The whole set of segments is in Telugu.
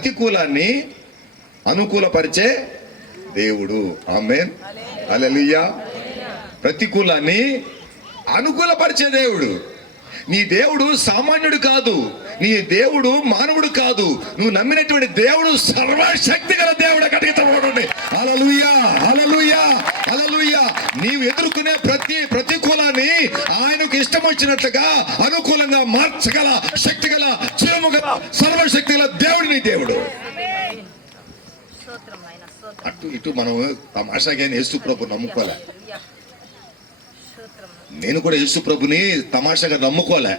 ప్రతికూలాన్ని అనుకూలపరిచే దేవుడు. ఆమేన్, హల్లెలూయా. ప్రతికూలాన్ని అనుకూలపరిచే దేవుడు. నీ దేవుడు సామాన్యుడు కాదు, నీ దేవుడు మానవుడు కాదు. నువ్వు నమ్మినటువంటి దేవుడు సర్వశక్తి గల దేవుడు. కటికతోడండి. హల్లెలూయా, హల్లెలూయా, హల్లెలూయా. నీవు ఎదుర్కొనే ప్రతికూలాన్ని ఆయనకు ఇష్టం వచ్చినట్లుగా అనుకూలంగా మార్చగల శక్తి గల జీవము గల సర్వశక్తి గల దేవుడు నీ దేవుడు. అటు ఇటు మనం తమాషాగా యేసు ప్రభు నమ్ముకోలే. నేను కూడా యేసు ప్రభుని తమాషాగా నమ్ముకోలే.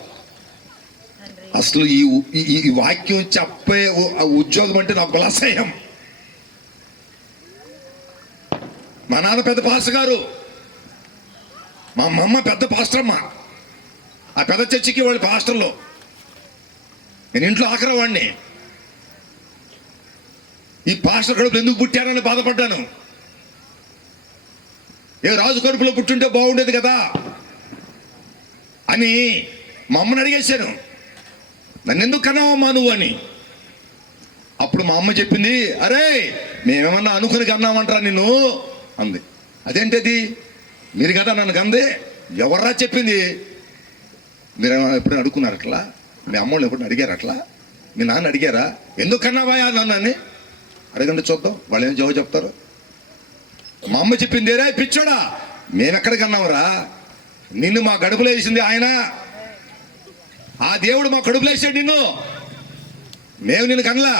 అసలు ఈ వాక్యం చెప్పే ఉద్యోగం అంటే నాకు అసహ్యం. మా నాన్న పెద్ద పాస్టర్ గారు, మా అమ్మ పెద్ద పాస్టరమ్మ. ఆ పెద్ద చర్చికి వాళ్ళు పాస్టర్లు. నేను ఇంట్లో ఆఖరి వాడిని. ఈ పాస్టర్ కడుపులో ఎందుకు పుట్టానని బాధపడ్డాను. ఏ రాజు కడుపులో పుట్టుంటే బాగుండేది కదా అని మా అమ్మని అడిగేశాను, నన్ను ఎందుకు కన్నావమ్మా నువ్వు అని. అప్పుడు మా అమ్మ చెప్పింది, అరే మేమేమన్నా అనుకుని కన్నామంటారా నిన్ను అంది. అదేంటది, మీరు కదా నన్ను కంది, ఎవర్రా చెప్పింది? మీరు ఎప్పుడైనా అడుగున్నారు అట్లా? మీ అమ్మోళ్ళు ఎప్పుడైనా అడిగారు అట్లా? మీ నాన్న అడిగారా ఎందుకు కన్నావా నన్ను అని? అడగండి చూద్దాం వాళ్ళు ఏం జవాబు చెప్తారు. మా అమ్మ చెప్పింది, రే పిచ్చోడా మేమెక్కడ కన్నావురా, నిన్ను మా కడుపులో వేసింది ఆయన, ఆ దేవుడు మా కడుపులో వేసాడు నిన్ను, మేము నిన్ను కనలా,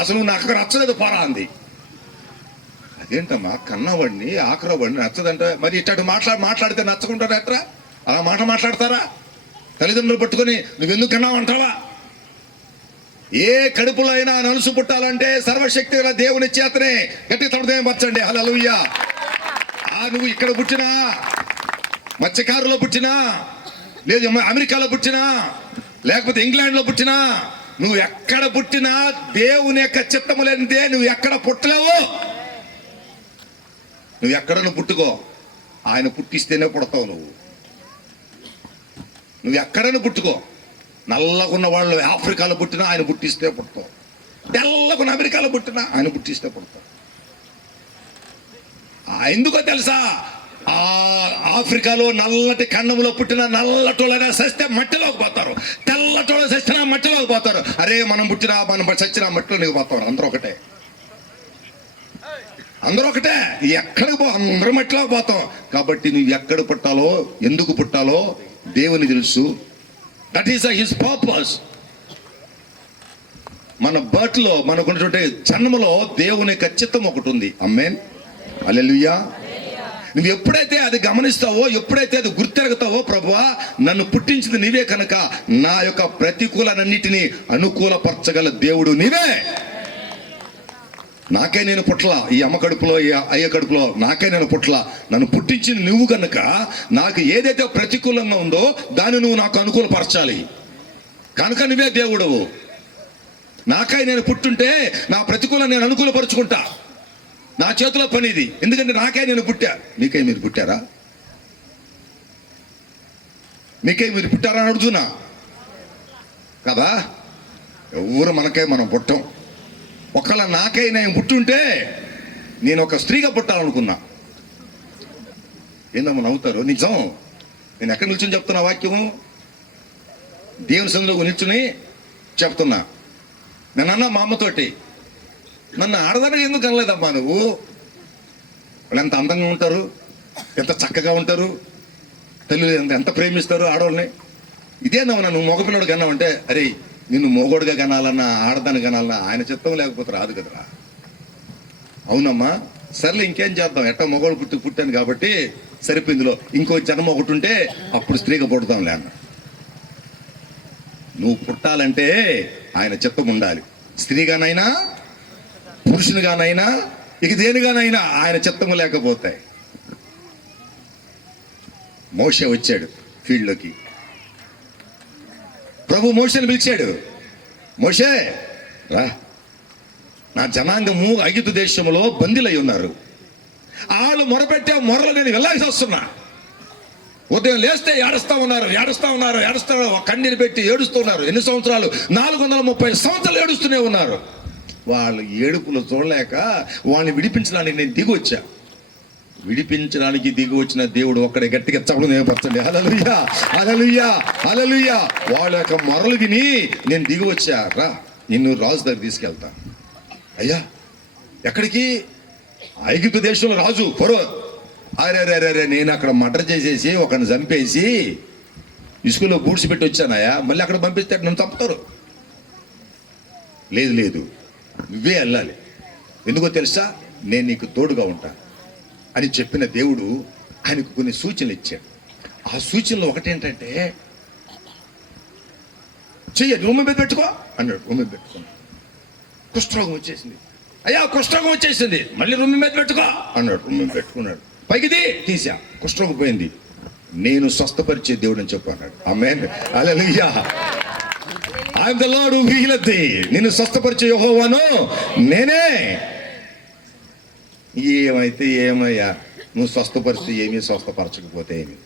అసలు నాకు నచ్చలేదు పారా అంది. అదేంటమ్మా కన్నవాడిని ఆఖరవాడిని నచ్చదంట, మరి ఇట్టాడు మాట్లాడితే నచ్చకుంటారా ఎట్రా? అలా మాట్లాడతారా? తల్లిదండ్రులు పట్టుకొని నువ్వెందుకు కన్నావు అంటావా? ఏ కడుపులో అయినా నలుసు పుట్టాలంటే సర్వశక్తి గల దేవుని చేతనే. గట్టి తమదేం పరచండి. హల్లెలూయా. నువ్వు ఇక్కడ పుట్టినా, మత్స్యకారులో పుట్టినా, లేదు అమెరికాలో పుట్టినా, లేకపోతే ఇంగ్లాండ్లో పుట్టినా, నువ్వు ఎక్కడ పుట్టినా దేవుని యొక్క చిత్తము లేనిదే నువ్వు ఎక్కడ పుట్టలేవు. నువ్వు ఎక్కడను పుట్టుకో, ఆయన పుట్టిస్తేనే పుడతావు. నువ్వు ఎక్కడను పుట్టుకో. నల్లగున్న వాళ్ళు ఆఫ్రికాలో పుట్టినా ఆయన పుట్టిస్తే పుడతావు, తెల్లగున్న అమెరికాలో పుట్టినా ఆయన పుట్టిస్తే పుడతావు. ఎందుకో తెలుసా, ఆ ఆఫ్రికాలో నల్లటి ఖండంలో పుట్టిన నల్లటోళ్ళగా సస్తే మట్టిలోకి పోతారు, తెల్లటోళ్ళు సచ్చినా మట్టిలోకి పోతారు. అరే మనం చచ్చినా మట్టిలో నీకు పోతారు. అందరూ ఒకటే, అందరూ ఒకటే. ఎక్కడికి అందరూ మట్టిలోకి పోతాం. కాబట్టి నువ్వు ఎక్కడ పుట్టాలో, ఎందుకు పుట్టాలో దేవుని తెలుసు. That is his purpose. మన బర్త్ లో, మనకున్నటువంటి జన్మలో దేవుని యొక్క చిత్తం ఒకటి ఉంది. ఆమేన్, హల్లెలూయా. నువ్వు ఎప్పుడైతే అది గమనిస్తావో, ఎప్పుడైతే అది గుర్తెరుగుతావో, ప్రభువా నన్ను పుట్టించింది నీవే కనుక నా యొక్క ప్రతికూలనన్నిటినీ అనుకూలపరచగల దేవుడు నీవే. నాకే నేను పుట్ల, ఈ అమ్మ కడుపులో, ఈ అయ్య కడుపులో నాకే నేను పుట్ల, నన్ను పుట్టించింది నువ్వు కనుక నాకు ఏదైతే ప్రతికూలంగా ఉందో దాన్ని నువ్వు నాకు అనుకూలపరచాలి. కనుక నువ్వే దేవుడు. నాకై నేను పుట్టుంటే నా ప్రతికూలం నేను అనుకూలపరుచుకుంటా. నా చేతిలో పని ఇది. ఎందుకంటే నాకై నేను పుట్టా. మీకై మీరు పుట్టారా? మీకై మీరు పుట్టారా అని అడుగుతున్నా కదా. ఎవరు మనకై మనం పుట్టాం. ఒకవేళ నాకై నేను పుట్టుంటే నేను ఒక స్త్రీగా పుట్టాలనుకున్నా. ఏందమ్మా నవ్వుతారు? నిజం. నేను ఎక్కడ నిల్చుని చెప్తున్నా వాక్యము, దేవుని సన్నిధిలో నిల్చుని చెప్తున్నా. నేను అన్నా మా అమ్మతోటి, నన్ను ఆడదానికి ఎందుకు కనలేదమ్మా నువ్వు? వాళ్ళు ఎంత అందంగా ఉంటారు, ఎంత చక్కగా ఉంటారు, తల్లి ఎంత ప్రేమిస్తారు ఆడవాళ్ళని. ఇదేందమ్మా నువ్వు మగపిల్లడు కన్నావంటే, అరే నిన్ను మోగోడుగా కనాలన్నా ఆడదాన్ని కనాలన్నా ఆయన చిత్తం లేకపోతే రాదు కదరా. అవునమ్మా, సర్లే ఇంకేం చేద్దాం, ఎట్టా మగోడు పుట్టాను కాబట్టి సరిపోయిందిలో ఇంకో జన్మ ఒకటి ఉంటే అప్పుడు స్త్రీగా పుడతాంలే అన్న. నువ్వు పుట్టాలంటే ఆయన చిత్తం ఉండాలి. స్త్రీగానైనా పురుషునిగానైనా ఇక దేనిగానైనా ఆయన చిత్తము లేకపోతే. మోషే వచ్చాడు ఫీల్డ్లోకి. ప్రభు మోషేని పిలిచాడు, మోషే రా, నా జనాంగము ఐగుప్తు దేశంలో బందీలై ఉన్నారు, వాళ్ళు మొరపెట్టే మొరలు నేను వెళ్ళాల్సి వస్తున్నా. ఉదయం లేస్తే ఏడుస్తూ ఉన్నారు, కన్నీరు పెట్టి ఏడుస్తున్నారు. ఎన్ని సంవత్సరాలు? 430 సంవత్సరాలు ఏడుస్తూనే ఉన్నారు. వాళ్ళ ఏడుపులు చూడలేక వాళ్ళని విడిపించడానికి నేను దిగి వచ్చా. విడిపించడానికి దిగి వచ్చిన దేవుడు ఒక్కడే. గట్టిగా చప్పుడు నేర్పరచండి. హల్లెలూయా, హల్లెలూయా, హల్లెలూయా. వాళ్ళ యొక్క మొరలు విని నేను దిగి వచ్చా. రా, నిన్ను రాజు దగ్గర తీసుకెళ్తా. అయ్యా, ఎక్కడికి? ఐగుప్తు దేశంలో రాజు ఫరో. అరే, నేను అక్కడ మర్డర్ చేసేసి ఒకరిని చంపేసి ఇసుకలో బూడ్చిపెట్టి వచ్చానయ్యా, మళ్ళీ అక్కడ పంపిస్తే నన్ను చంపుతారు. లేదు, నువ్వే వెళ్ళాలి. ఎందుకో తెలుసా? నేను నీకు తోడుగా ఉంటా అని చెప్పిన దేవుడు ఆయనకు కొన్ని సూచనలు ఇచ్చాడు. ఆ సూచనలు ఒకటేంటంటే, చెయ్యి రూమ్ మీద పెట్టుకో అన్నాడు. రూమ్ మీద పెట్టుకున్నాడు. కుష్ఠరోగం వచ్చేసింది. అయ్యా, కుష్ఠరోగం వచ్చేసింది, మళ్ళీ రూమ్ మీద పెట్టుకో అన్నాడు. రూమ్ మీద పెట్టుకున్నాడు. పైకిది తీసా, కుష్ఠరోగం పోయింది. నేను స్వస్థపరిచే దేవుడు అని చెప్పు అన్నాడు. Amen, hallelujah. I am the Lord who healeth thee. నిన్ను స్వస్థపరిచే యెహోవాను నేనే. ఏమైతే ఏమయ్యా, నువ్వు స్వస్థపరిస్తే ఏమీ, స్వస్థపరచకపోతే ఏమి?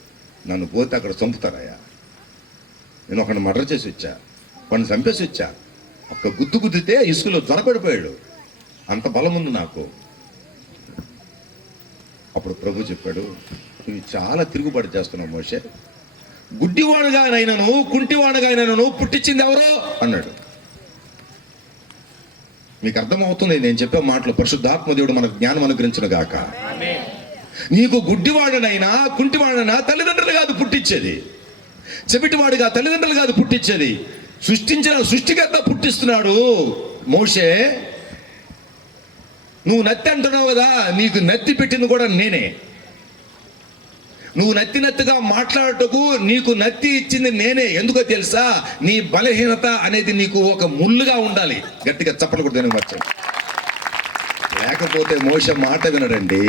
నన్ను పోతే అక్కడ చంపుతారయ్యా. నేను ఒకడిని మర్డర్ చేసి వచ్చా, వాడిని చంపేసి వచ్చా. ఒక్క గుద్దితే ఇసుకలో జ్వరపడిపోయాడు. అంత బలం ఉంది నాకు. అప్పుడు ప్రభు చెప్పాడు, నువ్వు చాలా తిరుగుబాటు చేస్తున్నావు మోషే. గుడ్డివాడుగానైనను కుంటివాడుగానైనను పుట్టించింది ఎవరో అన్నాడు. మీకు అర్థమవుతుంది నేను చెప్పే మాటలు. పరిశుద్ధాత్మ దేవుడు మనకు జ్ఞానం అనుగ్రహించును గాక. నీకు గుడ్డివాడనైనా కుంటివాడనైనా తల్లిదండ్రులు కాదు పుట్టించేది, చెవిటివాడుగా తల్లిదండ్రులు కాదు పుట్టించేది, సృష్టించిన సృష్టికర్త పుట్టిస్తున్నాడు. మోషే, నువ్వు నత్తి అంటున్నావు కదా, నీకు నత్తి పెట్టింది కూడా నేనే. నువ్వు నత్తిగా మాట్లాడటకు నీకు నత్తి ఇచ్చింది నేనే. ఎందుకో తెలుసా? నీ బలహీనత అనేది నీకు ఒక ముళ్ళుగా ఉండాలి. గట్టిగా చప్పట్లు కొడుతూ వచ్చాడు. లేకపోతే మోషే మాట వినడండి.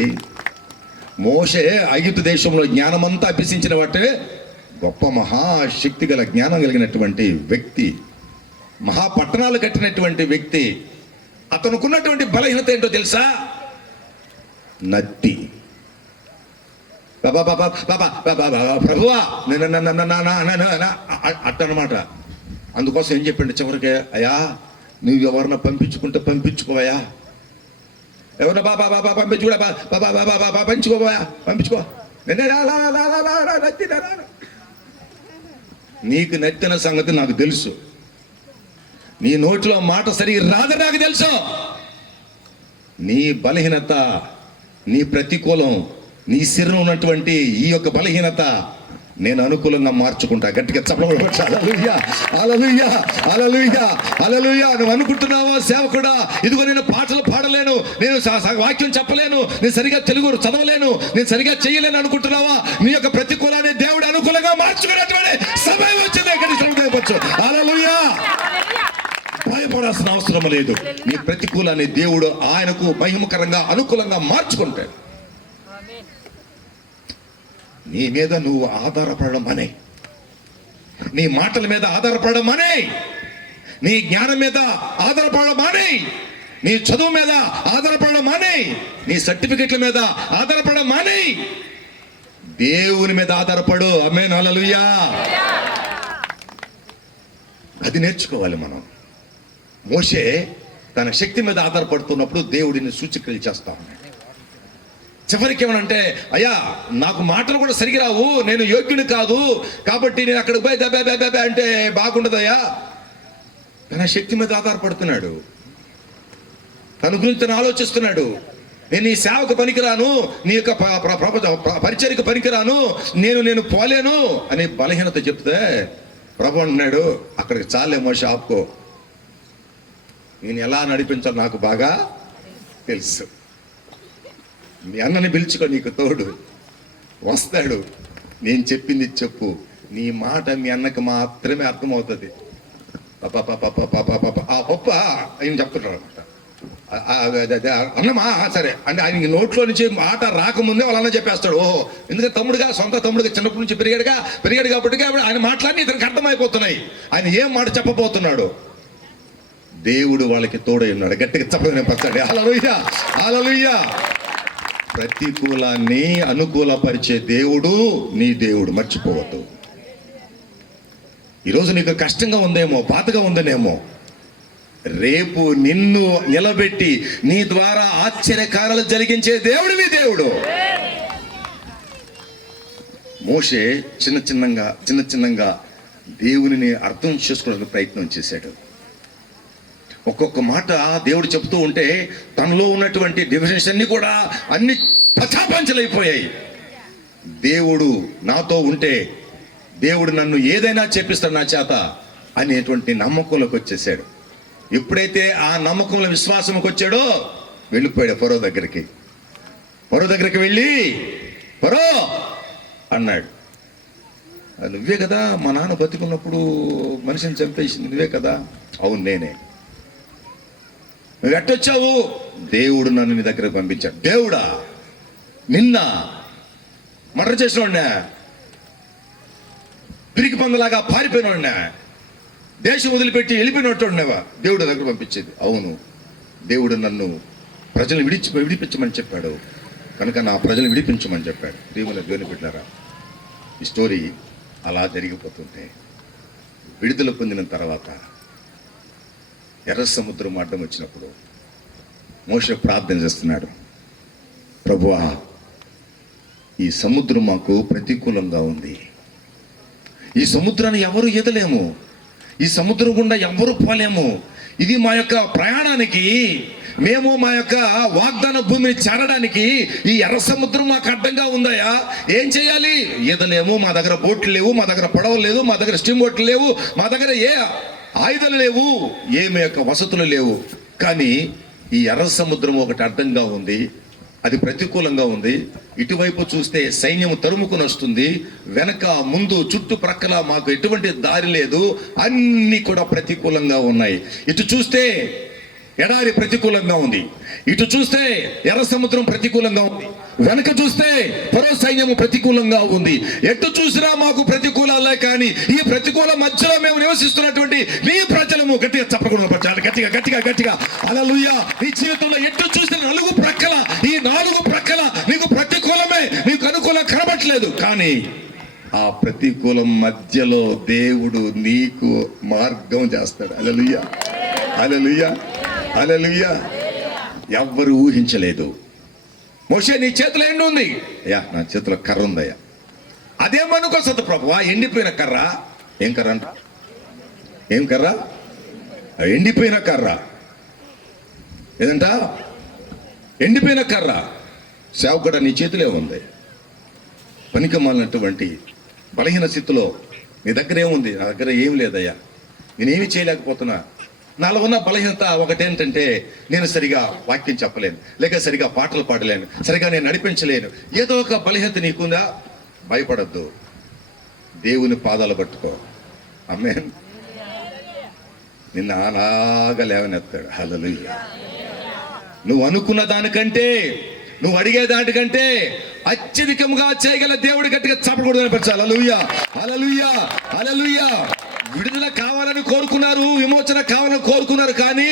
మోషే ఐగుప్తు దేశంలో జ్ఞానమంతా అభ్యసించిన వాటే గొప్ప మహాశక్తి గల జ్ఞానం కలిగినటువంటి వ్యక్తి, మహాపట్టణాలు కట్టినటువంటి వ్యక్తి. అతనుకున్నటువంటి బలహీనత ఏంటో తెలుసా? నత్తి. ప్రభువా అట్టనమాట. అందుకోసం ఏం చెప్పండి చివరికి, అయ్యా నువ్వు ఎవరిన పంపించుకుంటే పంపించుకోవయా, ఎవరిన బాబా పంపించుకోబోయా, పంపించుకో. నీకు నచ్చిన సంగతి నాకు తెలుసు. నీ నోటిలో మాట సరిగ్గా రాదని నాకు తెలుసు. నీ బలహీనత, నీ ప్రతికూలం, నీ శరీరం ఉన్నటువంటి ఈ యొక్క బలహీనత నేను అనుకూలంగా మార్చుకుంటా. గట్టిగా చెప్పడం. హల్లెలూయా, హల్లెలూయా, హల్లెలూయా, హల్లెలూయా. నువ్వు అనుకుంటున్నావా సేవకుడా, ఇదిగో నేను పాటలు పాడలేను, నేను వాక్యం చెప్పలేను, నేను సరిగా తెలుగు చదవలేను, నేను సరిగా చేయలేను అనుకుంటున్నావా? నీ యొక్క ప్రతికూలాన్ని దేవుడు అనుకూలంగా మార్చుకునేటువంటి సమయం వచ్చింది. హల్లెలూయా. భయపడాల్సిన అవసరం లేదు. నీ ప్రతికూలాన్ని దేవుడు ఆయనకు మహిమకరంగా అనుకూలంగా మార్చుకుంటాడు. నీ మీద నువ్వు ఆధారపడడం అనే, నీ మాటల మీద ఆధారపడడం అనే, నీ జ్ఞానం మీద ఆధారపడడం అనే, నీ చదువు మీద ఆధారపడడం అనే, నీ సర్టిఫికెట్ల మీద ఆధారపడడం అనే, దేవుని మీద ఆధారపడు. ఆమేన్, హల్లెలూయా. అది నేర్చుకోవాలి మనం. మోషే తన శక్తి మీద ఆధారపడుతున్నప్పుడు దేవుడిని సూచికలు చేస్తా ఉన్నాడు. చివరికి ఏమనంటే, అయ్యా నాకు మాటలు కూడా సరిగి రావు, నేను యోగ్యుని కాదు, కాబట్టి నేను అక్కడికి పోయి దెబ్బ అంటే బాగుండదయ్యా. తన శక్తి మీద ఆధారపడుతున్నాడు, తన గురించి తను ఆలోచిస్తున్నాడు. నేను ఈ సేవకు పనికిరాను, నీ యొక్క పరిచర్యకు పనికిరాను, నేను పోలేను అని బలహీనత చెప్తే ప్రభు అన్నాడు, అక్కడికి చాలే మోషే, ఆపుకో. నేను ఎలా నడిపించాలో నాకు బాగా తెలుసు. మీ అన్నని పిలుచుకో, నీకు తోడు వస్తాడు. నేను చెప్పింది చెప్పు, నీ మాట మీ అన్నకు మాత్రమే అర్థమవుతుంది. ఆ పప్ప ఆయన చెప్తున్నాడు అనమాట. అన్నమా సరే అంటే ఆయనకి నోట్లో నుంచి మాట రాకముందే వాళ్ళ అన్న చెప్పేస్తాడు. ఓహో, ఎందుకంటే తమ్ముడుగా, సొంత తమ్ముడుగా చిన్నప్పటి నుంచి పెరిగాడు కాబట్టి ఆయన మాటలన్నీ ఇతనికి అర్థమైపోతున్నాయి. ఆయన ఏం మాట చెప్పబోతున్నాడు. దేవుడు వాళ్ళకి తోడై ఉన్నాడు. గట్టిగా చెప్పడం పచ్చాడు. హల్లెలూయా, హల్లెలూయా. ప్రతికూలాన్ని అనుకూలపరిచే దేవుడు నీ దేవుడు, మర్చిపోవద్దు. ఈరోజు నీకు కష్టంగా ఉందేమో, బాధగా ఉందనేమో, రేపు నిన్ను నిలబెట్టి నీ ద్వారా ఆశ్చర్యకార్యాలు జరిగించే దేవుడు నీ దేవుడు. మోషే చిన్న చిన్నంగా దేవునిని అర్థం చేసుకోవడానికి ప్రయత్నం చేశాడు. ఒక్కొక్క మాట దేవుడు చెప్తూ ఉంటే తనలో ఉన్నటువంటి డివిజన్స్ అన్ని కూడా అన్ని పచాపంచలైపోయాయి. దేవుడు నాతో ఉంటే దేవుడు నన్ను ఏదైనా చేపిస్తాడు నా చేత అనేటువంటి నమ్మకంలోకి వచ్చేసాడు. ఎప్పుడైతే ఆ నమ్మకంలో విశ్వాసంకి వచ్చాడో వెళ్ళిపోయాడు ఫరో దగ్గరికి వెళ్ళి, ఫరో అన్నాడు, నువ్వే కదా మా నాన్న బతికున్నప్పుడు మనిషిని చంపేసింది, నువ్వే కదా. అవును నేనే. నువ్వు ఎట్టొచ్చావు? దేవుడు నన్ను నీ దగ్గరకు పంపించాడు. దేవుడా? నిన్న మర్డర్ చేసినోడ్నా, పిరికి పందులాగా పారిపోయినోడ్నా, దేశం వదిలిపెట్టి వెళ్ళిపోయినట్టున్నావా? దేవుడు దగ్గర పంపించేది. అవును, దేవుడు నన్ను ప్రజలు విడిపించమని చెప్పాడు కనుక నా ప్రజలు విడిపించమని చెప్పాడు. దేవుని బిడ్డలారా, ఈ స్టోరీ అలా జరిగిపోతుంటే విడుదల పొందిన తర్వాత ఎర్ర సముద్రం అడ్డం వచ్చినప్పుడు మోషే ప్రార్థన చేస్తున్నాడు, ప్రభువా ఈ సముద్రం మాకు ప్రతికూలంగా ఉంది, ఈ సముద్రాన్ని ఎవరు ఈదలేము, ఈ సముద్రం గుండా ఎవరు పోలేము, ఇది మా యొక్క ప్రయాణానికి, మేము మా యొక్క వాగ్దాన భూమిని చేరడానికి ఈ ఎర్ర సముద్రం మాకు అడ్డంగా ఉందయా, ఏం చేయాలి? ఈదలేము, మా దగ్గర బోట్లు లేవు, మా దగ్గర పడవలు లేదు, మా దగ్గర స్టీమ్ బోట్లు లేవు, మా దగ్గర ఏ ఆయుధాలు లేవు, ఏమి యొక్క వసతులు లేవు. కానీ ఈ ఎర్ర సముద్రం ఒకటి అడ్డంగా ఉంది, అది ప్రతికూలంగా ఉంది. ఇటువైపు చూస్తే సైన్యం తరుముకుని వస్తుంది, వెనక ముందు చుట్టుప్రక్కల మాకు ఎటువంటి దారి లేదు, అన్ని కూడా ప్రతికూలంగా ఉన్నాయి. ఇటు చూస్తే ఎడారి ప్రతికూలంగా ఉంది, ఇటు చూస్తే ఎర్ర సముద్రం ప్రతికూలంగా ఉంది, వెనక చూస్తే ఫరో సైన్యము ప్రతికూలంగా ఉంది. ఎటు చూసినా మాకు ప్రతికూలాలే, కానీ ఈ ప్రతికూల మధ్యలో మేము నివసిస్తున్నటువంటి నీ ప్రజలము, గట్టిగా చెప్పకూడదు, గట్టిగా హల్లెలూయా. నీ జీవితంలో ఎటు చూసిన ఈ నాలుగు ప్రక్కల నీకు ప్రతికూలమే, నీకు అనుకూలం కనబట్లేదు, కానీ ఆ ప్రతికూలం మధ్యలో దేవుడు నీకు మార్గం చేస్తాడు. హల్లెలూయా, హల్లెలూయా, హల్లెలూయా. ఎవ్వరు ఊహించలేదు. మోషే నీ చేతిలో ఎండు ఉంది, అయ్యా నా చేతిలో కర్ర ఉందయ్యా. అదేమనుకోసదు ప్రభువా, ఎండిపోయిన కర్ర. ఏం కర్ర అంట? ఏం కర్ర? ఎండిపోయిన కర్ర. ఏదంట? ఎండిపోయిన కర్ర. సేవకుడ నీ చేతిలో ఉంది. పనికిమాలినటువంటి బలహీన స్థితిలో నీ దగ్గర ఏముంది? నా దగ్గర ఏం లేదయ్యా, నేనేమి చేయలేకపోతున్నా. నాలో ఉన్న బలహీనత ఒకటేంటంటే నేను సరిగా వాక్యం చెప్పలేను, లేక సరిగా పాటలు పాడలేను, సరిగా నేను నడిపించలేను. ఏదో ఒక బలహీనత నీకుందా? భయపడద్దు, దేవుని పాదాలు పట్టుకో. ఆమేన్. నిన్న అలాగా లేవనెత్తాడు. హల్లెలూయా. నువ్వు అనుకున్న దానికంటే, నువ్వు అడిగే దానికంటే అత్యధికంగా చేయగల దేవుడి గట్టిగా చప్పకూడదు అనిపించాలి. హల్లెలూయా, హల్లెలూయా, హల్లెలూయా. విడుదల కావాలని కోరుకున్నారు, విమోచన కావాలని కోరుకున్నారు, కానీ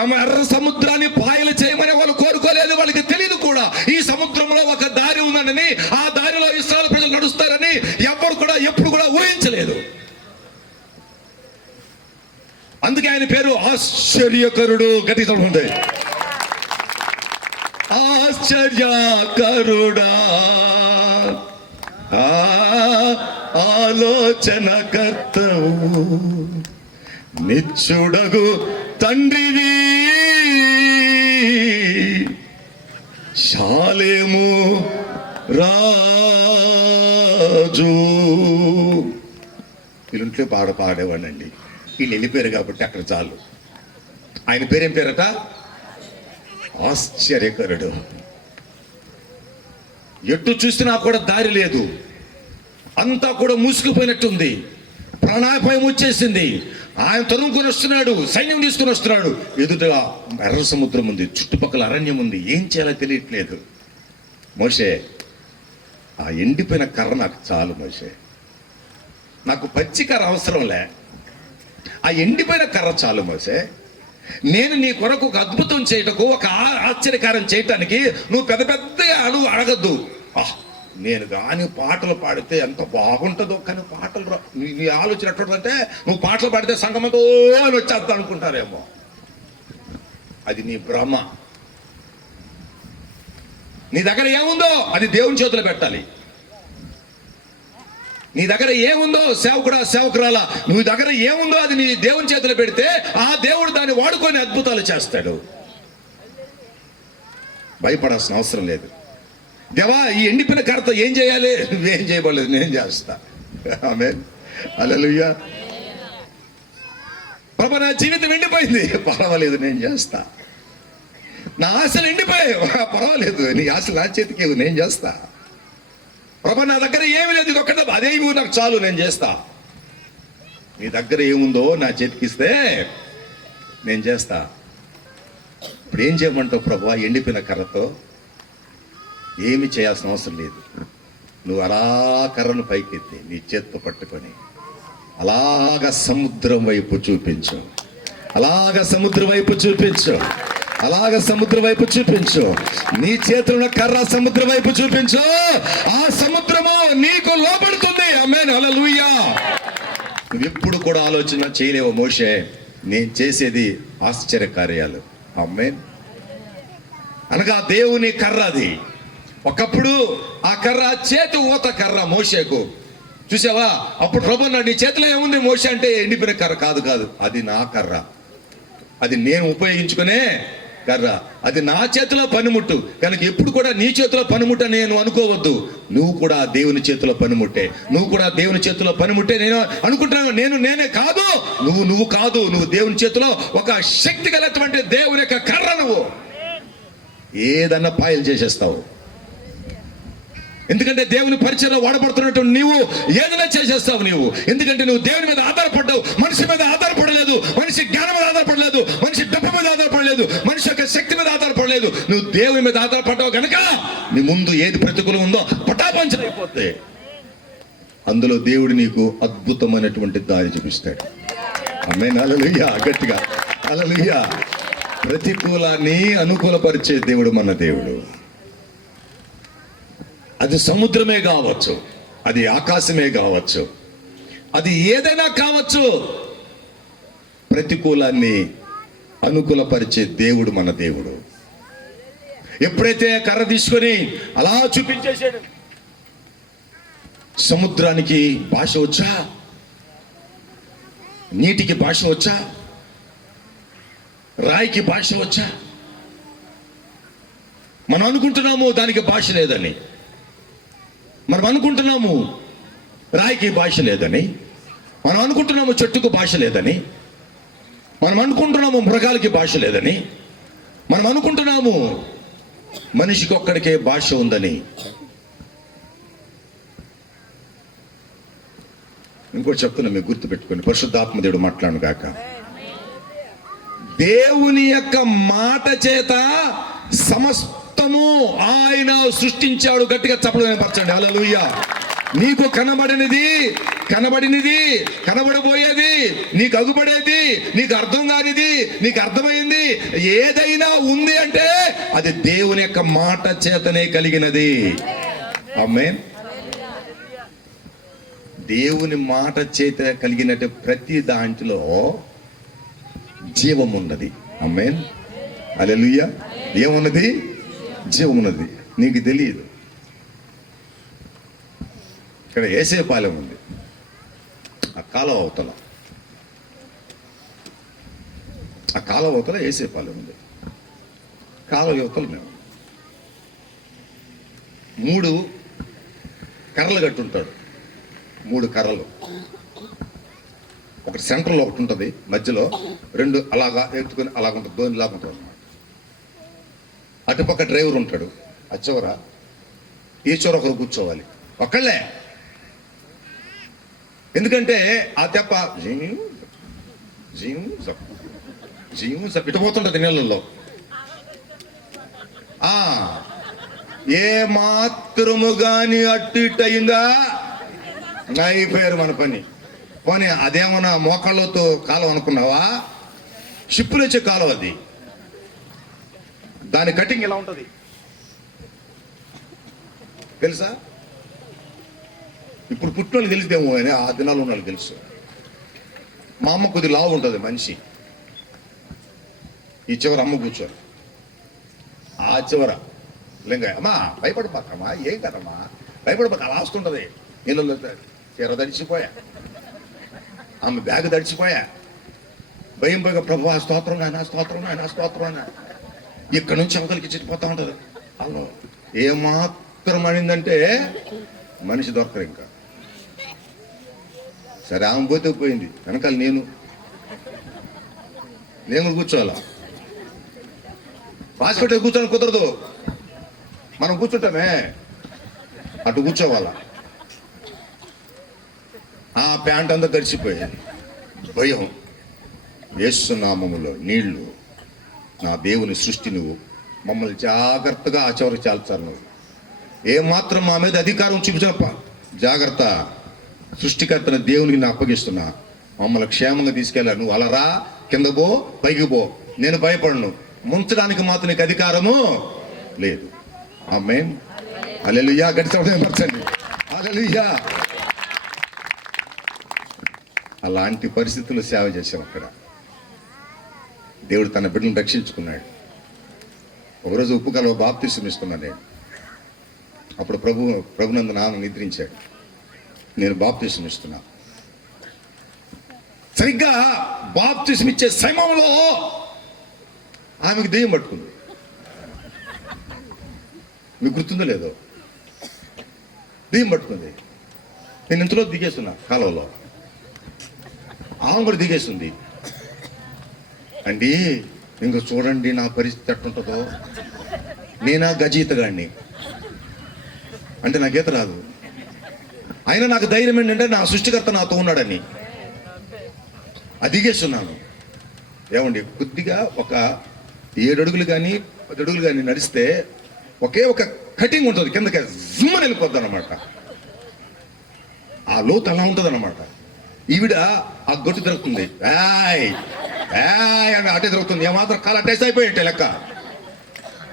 ఎర్ర సముద్రాన్ని పాయలు చేయమని వాళ్ళు కోరుకోలేదు. వాళ్ళకి తెలియదు కూడా ఈ సముద్రంలో ఒక దారి ఉందని, ఆ దారిలో ఇశ్రాయేలు ప్రజలు నడుస్తారని ఎవరు కూడా ఎప్పుడు కూడా ఊహించలేదు. అందుకే ఆయన పేరు ఆశ్చర్యకరుడు. గట్టి ఉంది. ఆశ్చర్యకరుడా, ఆలోచనకర్తవు, నిత్యుడగు తండ్రివి, షాలేము రాజు. వీళ్ళుంట్లో పాడేవాడండి. వీళ్ళు వెళ్ళిపోయారు కాబట్టి అక్కడ చాలు. ఆయన పేరేం పేరట? ఆశ్చర్యకరుడు. ఎటు చూసినా కూడా దారి లేదు, అంతా కూడా మూసుకుపోయినట్టుంది, ప్రాణాపాయం వచ్చేసింది. ఆయన తరుముకొని వస్తున్నాడు, సైన్యం తీసుకుని వస్తున్నాడు. ఎదుటగా ఎర్ర సముద్రం ఉంది, చుట్టుపక్కల అరణ్యం ఉంది, ఏం చేయాలో తెలియట్లేదు. మోషే, ఆ ఎండిపోయిన కర్ర నాకు చాలు మోషే, నాకు పచ్చి కర్ర అవసరంలే, ఆ ఎండిపోయిన కర్ర చాలు మోషే. నేను నీ కొరకు ఒక అద్భుతం చేయటకు, ఒక ఆశ్చర్యకారం చేయటానికి నువ్వు పెద్ద పెద్ద నువ్వు అడగద్దు. నేను కానీ పాటలు పాడితే ఎంత బాగుంటుందో, కానీ పాటలు నీ ఆలోచన ఎట్టుందంటే నువ్వు పాటలు పాడితే సంగమంతో అని వచ్చేస్తా అనుకుంటారేమో. అది నీ భ్రమ. నీ దగ్గర ఏముందో అది దేవుని చేతిలో పెట్టాలి. నీ దగ్గర ఏముందో సేవకుడా సేవకురాలా, నీ దగ్గర ఏముందో అది నీ దేవుని చేతిలో పెడితే ఆ దేవుడు దాన్ని వాడుకొని అద్భుతాలు చేస్తాడు. భయపడాల్సిన అవసరం లేదు. దేవా ఈ ఎండిపోయిన కర్రతో ఏం చేయాలి? నువ్వేం చేయబడలేదు, నేను చేస్తా. ఆమేన్, హల్లెలూయా. ప్రభు నా జీవితం ఎండిపోయింది, పర్వాలేదు నేను చేస్తా. నా ఆశలు ఎండిపోయాయి, పర్వాలేదు నీ ఆశలు నా చేతికి నేను చేస్తా. ప్రభు నా దగ్గర ఏమి లేదు, ఇది ఒక్కటే అదే నాకు చాలు, నేను చేస్తా. నీ దగ్గర ఏముందో నా చేతికి ఇస్తే నేను చేస్తా. ఇప్పుడు ఏం చేయమంటావు ప్రభు? ఎండిపోయిన కర్రతో ఏమి చేయాల్సిన అవసరం లేదు. నువ్వు అలా కర్రను పైకెత్తి నీ చేత్తో పట్టుకొని అలాగా సముద్రం వైపు చూపించు, అలాగ సముద్రం వైపు చూపించు, అలాగ సముద్రం వైపు చూపించు. నీ చేతుల్లో కర్ర సముద్రం వైపు చూపించు, ఆ సముద్రము నీకు లోబడుతుంది. ఆమేన్, హల్లెలూయా. నువ్వు ఎప్పుడు కూడా ఆలోచన చేయలేవు మోషే, నేను చేసేది ఆశ్చర్య కార్యాలు. ఆమేన్. అనగా దేవుని కర్ర అది. ఒకప్పుడు ఆ కర్ర చేతి ఊత కర్ర మోషేకు. చూసావా? అప్పుడు ప్రభు నీ చేతిలో ఏముంది మోషే అంటే ఎండిపోయిన కర్ర కాదు, కాదు, అది నా కర్ర, అది నేను ఉపయోగించుకునే కర్ర, అది నా చేతిలో పనిముట్టు. కనుక ఎప్పుడు కూడా నీ చేతిలో పనిముట్ట నేను అనుకోవద్దు. నువ్వు కూడా దేవుని చేతిలో పనిముట్టే, నువ్వు కూడా దేవుని చేతిలో పనిముట్టే నేను అనుకుంటున్నాను. నేనే కాదు, నువ్వు కాదు, నువ్వు దేవుని చేతిలో ఒక శక్తి గలటువంటి దేవుని యొక్క కర్ర. నువ్వు ఏదన్నా పాయలు చేసేస్తావు. ఎందుకంటే దేవుని పరిచయంలో వాడబడుతున్నట్టు నీవు ఏదైనా చేసేస్తావు నీవు. ఎందుకంటే నువ్వు దేవుని మీద ఆధారపడ్డావు, మనిషి మీద ఆధారపడలేదు, మనిషి జ్ఞానం మీద ఆధారపడలేదు, మనిషి డబ్బు మీద ఆధారపడలేదు, మనిషి యొక్క శక్తి మీద ఆధారపడలేదు. నువ్వు దేవుని మీద ఆధారపడ్డావు కనుక నీ ముందు ఏది ప్రతికూలం ఉందో పటాపంచలైపోతే అందులో దేవుడు నీకు అద్భుతమైనటువంటి దారి చూపిస్తాడు. ఆమేన్, హల్లెలూయా. గట్టిగా హల్లెలూయా. ప్రతికూలాన్ని అనుకూలపరిచే దేవుడు మన దేవుడు. అది సముద్రమే కావచ్చు, అది ఆకాశమే కావచ్చు, అది ఏదైనా కావచ్చు. ప్రతికూలాన్ని అనుకూలపరిచే దేవుడు మన దేవుడు. ఎప్పుడైతే కర్ర తీసుకొని అలా చూపించేశాడు, సముద్రానికి భాష వచ్చా, నీటికి భాష వచ్చా, రాయికి భాష వచ్చా? మనం అనుకుంటున్నాము దానికి భాష లేదని, మనం అనుకుంటున్నాము రాయికి భాష లేదని, మనం అనుకుంటున్నాము చెట్టుకు భాష లేదని, మనం అనుకుంటున్నాము మృగాలకి భాష లేదని, మనం అనుకుంటున్నాము మనిషికి ఒక్కడికే భాష ఉందని. ఇంకోటి చెప్తున్నా, మీకు గుర్తుపెట్టుకోండి. పరిశుద్ధాత్మ దేవుడు మాట్లాడు గాక. దేవుని యొక్క మాట చేత సమస్తము ఆయన సృష్టించాడు. గట్టిగా చప్పట్లు పరచండి. హల్లెలూయా. నీకు కనబడినది, కనబడబోయేది, నీకు అగుపడేది, నీకు అర్థం కానిది, నీకు అర్థమైంది ఏదైనా ఉంది అంటే అది దేవుని యొక్క మాట చేతనే కలిగినది. ఆమేన్. దేవుని మాట చేత కలిగినట్టు ప్రతి దాంట్లో జీవం ఉన్నది. ఆమేన్, హల్లెలూయా. ఏమున్నది? జీవం ఉన్నది. నీకు తెలియదు. ఇక్కడ యేసేపాలెం ఉంది, ఆ కాలువ అవతల, ఆ కాలువ అవతల యేసేపాలెం ఉంది, కాలువ అవతల మేము 3 కర్రలు కట్టుంటాడు. 3 కర్రలు, ఒకటి సెంటర్లో ఒకటి ఉంటుంది, మధ్యలో 2 అలాగా ఎత్తుకొని అలాగ ఉంటుంది, ధోనిలాగా ఉంటుంది అన్నమాట. అటుపక్క డ్రైవర్ ఉంటాడు, ఆ చివర ఈ చివర ఒకరు కూర్చోవాలి, ఒక్కళ్ళే. ఎందుకంటే ఆ తెప్ప ఇటుపోతుంటది నీళ్ళల్లో. ఏ మాత్రము గాని అట్టు ఇటు అయిందా అయిపోయారు మన పని. పోనీ అదేమన్నా మోకాళ్ళతో కాలం అనుకున్నావా? షిప్పులు వచ్చే కాలం అది. దాని కటింగ్ ఎలా ఉంటుంది తెలుసా? ఇప్పుడు పుట్టినోళ్ళు తెలిసేమో అని ఆ దినాలు ఉన్న వాళ్ళు తెలుసు. మా అమ్మ కొద్ది లావు ఉంటుంది మనిషి, ఈ చివర అమ్మ కూర్చోరు, ఆ చివర లింగయ్య అమ్మా భయపడిపోకమ్మా, ఏం కదమ్మా భయపడిపోక, అలా వస్తుంటది. నీళ్ళు చీర తడిచిపోయా, ఆమె బ్యాగ్ తడిచిపోయా, భయం పోయి ప్రభు ఆ స్తోత్రం నాయన, స్తోత్రం నాయన, స్తోత్రం నాయన. ఇక్కడ నుంచి అవతలికి చిట్టిపోతా ఉంటుంది. అలా ఏమాత్రం అనిందంటే మనిషి దొరకరు ఇంకా. సరే ఆమె పోతే పోయింది, వెనకాల నేను కూర్చోవాలా. హాస్పిటల్ కూర్చోని కుదరదు, మనం కూర్చుంటామే అటు కూర్చోవాలా. ఆ ప్యాంట్ అంతా తడిచిపోయేది. భయం. యేసు నామములో నీళ్లు, నా దేవుని సృష్టి, నువ్వు మమ్మల్ని జాగ్రత్తగా ఆ చివరికి చాల్చాలి. నువ్వు ఏమాత్రం మా మీద అధికారం చూపించిన జాగ్రత్త, సృష్టికర్తన దేవునికి నేను అప్పగిస్తున్నా, మమ్మల్ని క్షేమంగా తీసుకెళ్ళాలి. నువ్వు అలా రా, కింద పో, పైకి పో, నేను భయపడను. ముంచడానికి మాత్రం నీకు అధికారము లేదు. ఆమేన్. హల్లెలూయా. గడిచండి. హల్లెలూయా. అలాంటి పరిస్థితుల్లో సేవ చేశాం అక్కడ. దేవుడు తన బిడ్డను రక్షించుకున్నాడు. ఒకరోజు ఉప్పు కాలువ బాప్తిసం ఇస్తున్నాను నేను. అప్పుడు ప్రభునందు నాన్న నిద్రించాడు, నేను బాప్తిసం ఇస్తున్నా. సరిగ్గా బాప్తిసం ఇచ్చే సమయంలో ఆమెకు దెయ్యం పట్టుకుంది. మీకు గుర్తుందో లేదో, దెయ్యం పట్టుకుంది. నేను ఇంతలో దిగేస్తున్నా కాలువలో, ఆమె కూడా దిగేస్తుంది. అండి ఇంకా చూడండి నా పరిస్థితి ఎట్టుంటుందో. నేనా గజీతగాడిని అంటే నాకు ఈత రాదు, అయినా నాకు ధైర్యం ఏంటంటే నా సృష్టికర్త నాతో ఉన్నాడని అదిగేస్తున్నాను. ఏమండి, కొద్దిగా ఒక 7 అడుగులు కానీ 10 అడుగులు కానీ నడిస్తే ఒకే ఒక కటింగ్ ఉంటుంది, కిందకి జుమ్మని వెళ్ళిపోద్ది అనమాట. ఆ లోతు అలా ఉంటుంది అనమాట. ఈవిడ ఆ గొట్టు తిరుగుతుంది, అని అటే తిరుగుతుంది. ఏమాత్రం కాలు అటేసి అయిపోయేట లెక్క.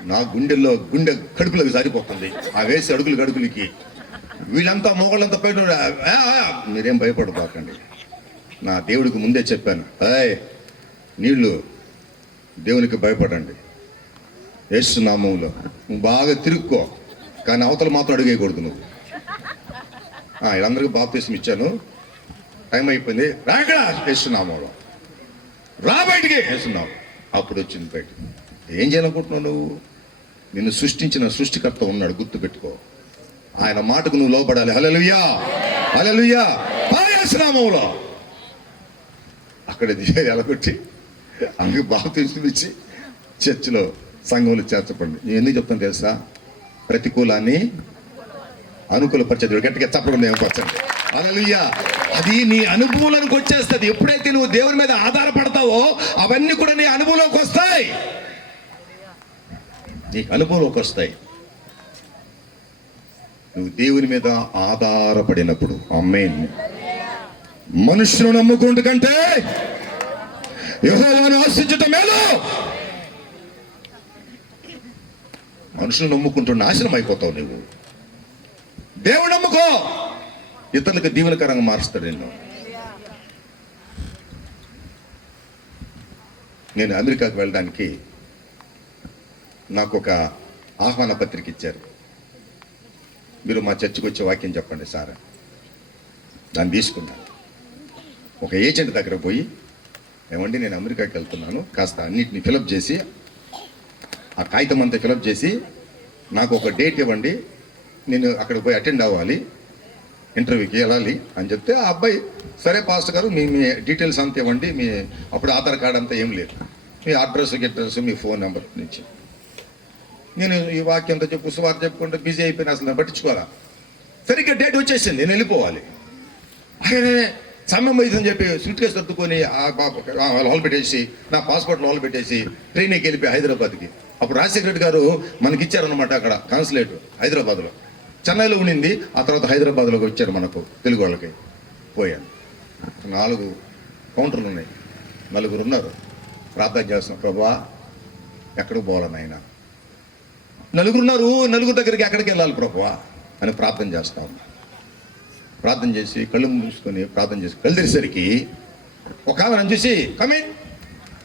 నా గుండెల్లో గుండె కడుపులకు సరిపోతుంది ఆ వేసి అడుగులకి. వీళ్ళంతా మొగళ్ళంతా బయట, మీరేం భయపడిపోకండి, నా దేవుడికి ముందే చెప్పాను, నీళ్ళు దేవునికి భయపడండి, యేసు నామములో నువ్వు బాగా తిరుక్కో, కానీ అవతల మాత్రం అడుగేయకూడదు నువ్వు. వీళ్ళందరికీ బాప్తిసం ఇచ్చాను, టైం అయిపోయింది, రాకడా యేసు నామములో రా, బయటికి వేస్తున్నావు. అప్పుడు వచ్చింది బయటికి. ఏం చేయాలనుకుంటున్నావు నువ్వు? నిన్ను సృష్టించిన సృష్టికర్త ఉన్నాడు, గుర్తుపెట్టుకో. ఆయన మాటకు నువ్వు లోపడాలి. హల్లెలూయా, హల్లెలూయా. యేసు నామములో అక్కడ ఎలగొట్టి అందుకు బాప్తిసం ఇచ్చి చర్చిలో సంఘంలో చేర్చపండి. నేను ఎందుకు చెప్తాను తెలుసా? ప్రతికూలాన్ని అనుకూలపరిచేది. గట్టిగా చెప్పకుండా ఏమపరచండి. హల్లెలూయా. అది నీ అనుభవంలోకి వచ్చేస్తుంది. ఎప్పుడైతే నువ్వు దేవుని మీద ఆధారపడతావో అవన్నీ కూడా నీ అనుభవంలోకి వస్తాయి, నీకు అనుభవంలోకి వస్తాయి. నువ్వు దేవుని మీద ఆధారపడినప్పుడు. ఆమేన్. మనుషులను నమ్ముకుంటు కంటే యెహోవాను ఆశ్రయించుట మేలు. మనుషులు నమ్ముకుంటూ నాశనం అయిపోతావు నువ్వు. దేవుడు నమ్ముకో, ఇతరులకు దీవెనకరంగా మారుస్తాడు నిన్ను. నేను అమెరికాకు వెళ్ళడానికి నాకు ఒక ఆహ్వాన పత్రిక ఇచ్చారు. మీరు మా చర్చికి వచ్చే వాక్యం చెప్పండి సార్. దాన్ని తీసుకున్నాను. ఒక ఏజెంట్ దగ్గర పోయి, ఏమండి నేను అమెరికాకి వెళ్తున్నాను, కాస్త అన్నిటిని ఫిలప్ చేసి, ఆ కాగితం అంతా ఫిలప్ చేసి నాకు ఒక డేట్ ఇవ్వండి, నేను అక్కడికి పోయి అటెండ్ అవ్వాలి, ఇంటర్వ్యూకి వెళ్ళాలి అని చెప్తే, ఆ అబ్బాయి సరే పాస్టర్ గారు మీ డీటెయిల్స్ అంతా ఇవ్వండి, మీ అప్పుడు ఆధార్ కార్డు అంతా ఏం లేదు, మీ అడ్రస్ మీ ఫోన్ నెంబర్ నుంచి. నేను ఈ వాక్యం అంతా సువార్త చెప్పుకుంటే బిజీ అయిపోయినా అసలు నేను పట్టించుకోవాలా. సరిగ్గా డేట్ వచ్చేసింది, నేను వెళ్ళిపోవాలి. అరే సమయం అవుతుందని చెప్పి సూట్ కేసు తట్టుకొని హాల్ పెట్టేసి, నా పాస్పోర్ట్లో హాల్ పెట్టేసి ట్రైన్కి వెళ్ళిపోయి హైదరాబాద్కి. అప్పుడు రాజశేఖర రెడ్డి గారు మనకి ఇచ్చారనమాట అక్కడ కాన్సులేట్ హైదరాబాద్లో. చెన్నైలో ఉండింది, ఆ తర్వాత హైదరాబాద్లోకి వచ్చారు మనకు తెలుగు వాళ్ళకి. పోయాను. 4 కౌంటర్లు ఉన్నాయి, 4 ఉన్నారు. ప్రార్థన చేస్తున్నాం, ప్రభువా ఎక్కడికి పోవాలి నాయన, నలుగురు దగ్గరికి ఎక్కడికి వెళ్ళాలి ప్రభువా అని ప్రార్థన చేస్తాం. ప్రార్థన చేసి కళ్ళు మూసుకొని ప్రార్థన చేసి కళ్ళు తెరిసరికి ఒక ఆమె నన్ను చూసి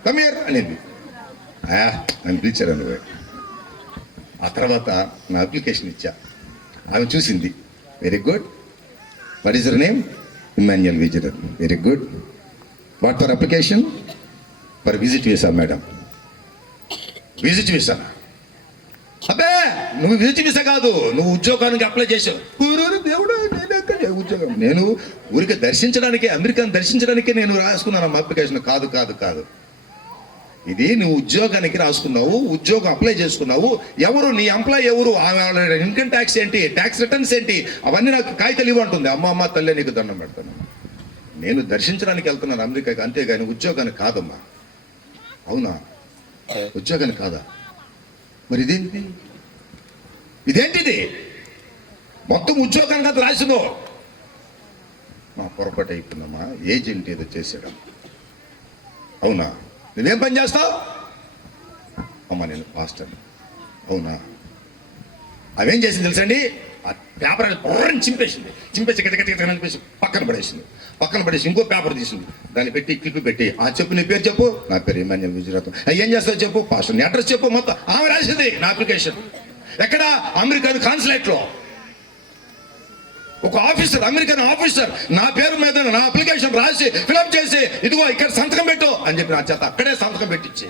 కమియర్ అనేది నన్ను పిలిచారు నువ్వు. ఆ తర్వాత నా అప్లికేషన్ ఇచ్చా. ఆమె చూసింది, very good, what is your name? Immanuel visitor. Very good, what for application? For visit visa madam. Visit visa? అబ్బే నువ్వు విజిట్ వీసా కాదు, నువ్వు ఉద్యోగానికి అప్లై చేసావు. దేవుడు ఉద్యోగం, నేను ఊరికి దర్శించడానికే, అమెరికాను దర్శించడానికే నేను రాసుకున్నాను అప్లికేషన్. కాదు కాదు కాదు, ఇది నువ్వు ఉద్యోగానికి రాసుకున్నావు, ఉద్యోగం అప్లై చేసుకున్నావు. ఎవరు నీ ఎంప్లాయ్, ఎవరు, ఇన్కమ్ ట్యాక్స్ ఏంటి, ట్యాక్స్ రిటర్న్స్ ఏంటి, అవన్నీ నాకు కాగితాలు ఇవ్వంటుంది. అమ్మ తల్లే నీకు దండం పెడతాను, నేను దర్శించడానికి వెళ్తున్నాను అమెరికాకి, అంతేగాని ఉద్యోగానికి కాదమ్మా. అవునా, ఉద్యోగానికి కాదా? మరి ఇదేంటిది మొత్తం ఉద్యోగానికి అంత రాసిందో. మా పొరపాటు అయిపోయిందమ్మా, ఏజెంట్ ఏదో చేసాడు. అవునా, నువ్వేం పని చేస్తావు? అమ్మ నేను పాస్టర్. అవునా, అవేం చేసింది తెలుసండి, ఆ పేపర్ చింపేసి కనిపేసి పక్కన పడేసి ఇంకో పేపర్ తీసింది, దాన్ని పెట్టి క్లిప్ పెట్టి, ఆ చెప్పు నీ పేరు చెప్పు. నా పేరు ఇమాన్యుయల్ విజయరత్నం. ఏం చేస్తావు చెప్పు, పాస్టర్. నీ అడ్రస్ చెప్పు. మొత్తం ఆమె రాసింది నా అప్లికేషన్. ఎక్కడ? అమెరికన్ కాన్సులేట్లో. ఒక ఆఫీసర్, అమెరికన్ ఆఫీసర్ నా పేరు మీద నా అప్లికేషన్ రాసి ఫిలప్ చేసి, ఇదిగో ఇక్కడ సంతకం పెట్టు అని చెప్పి నా చేత అక్కడే సంతకం పెట్టించి,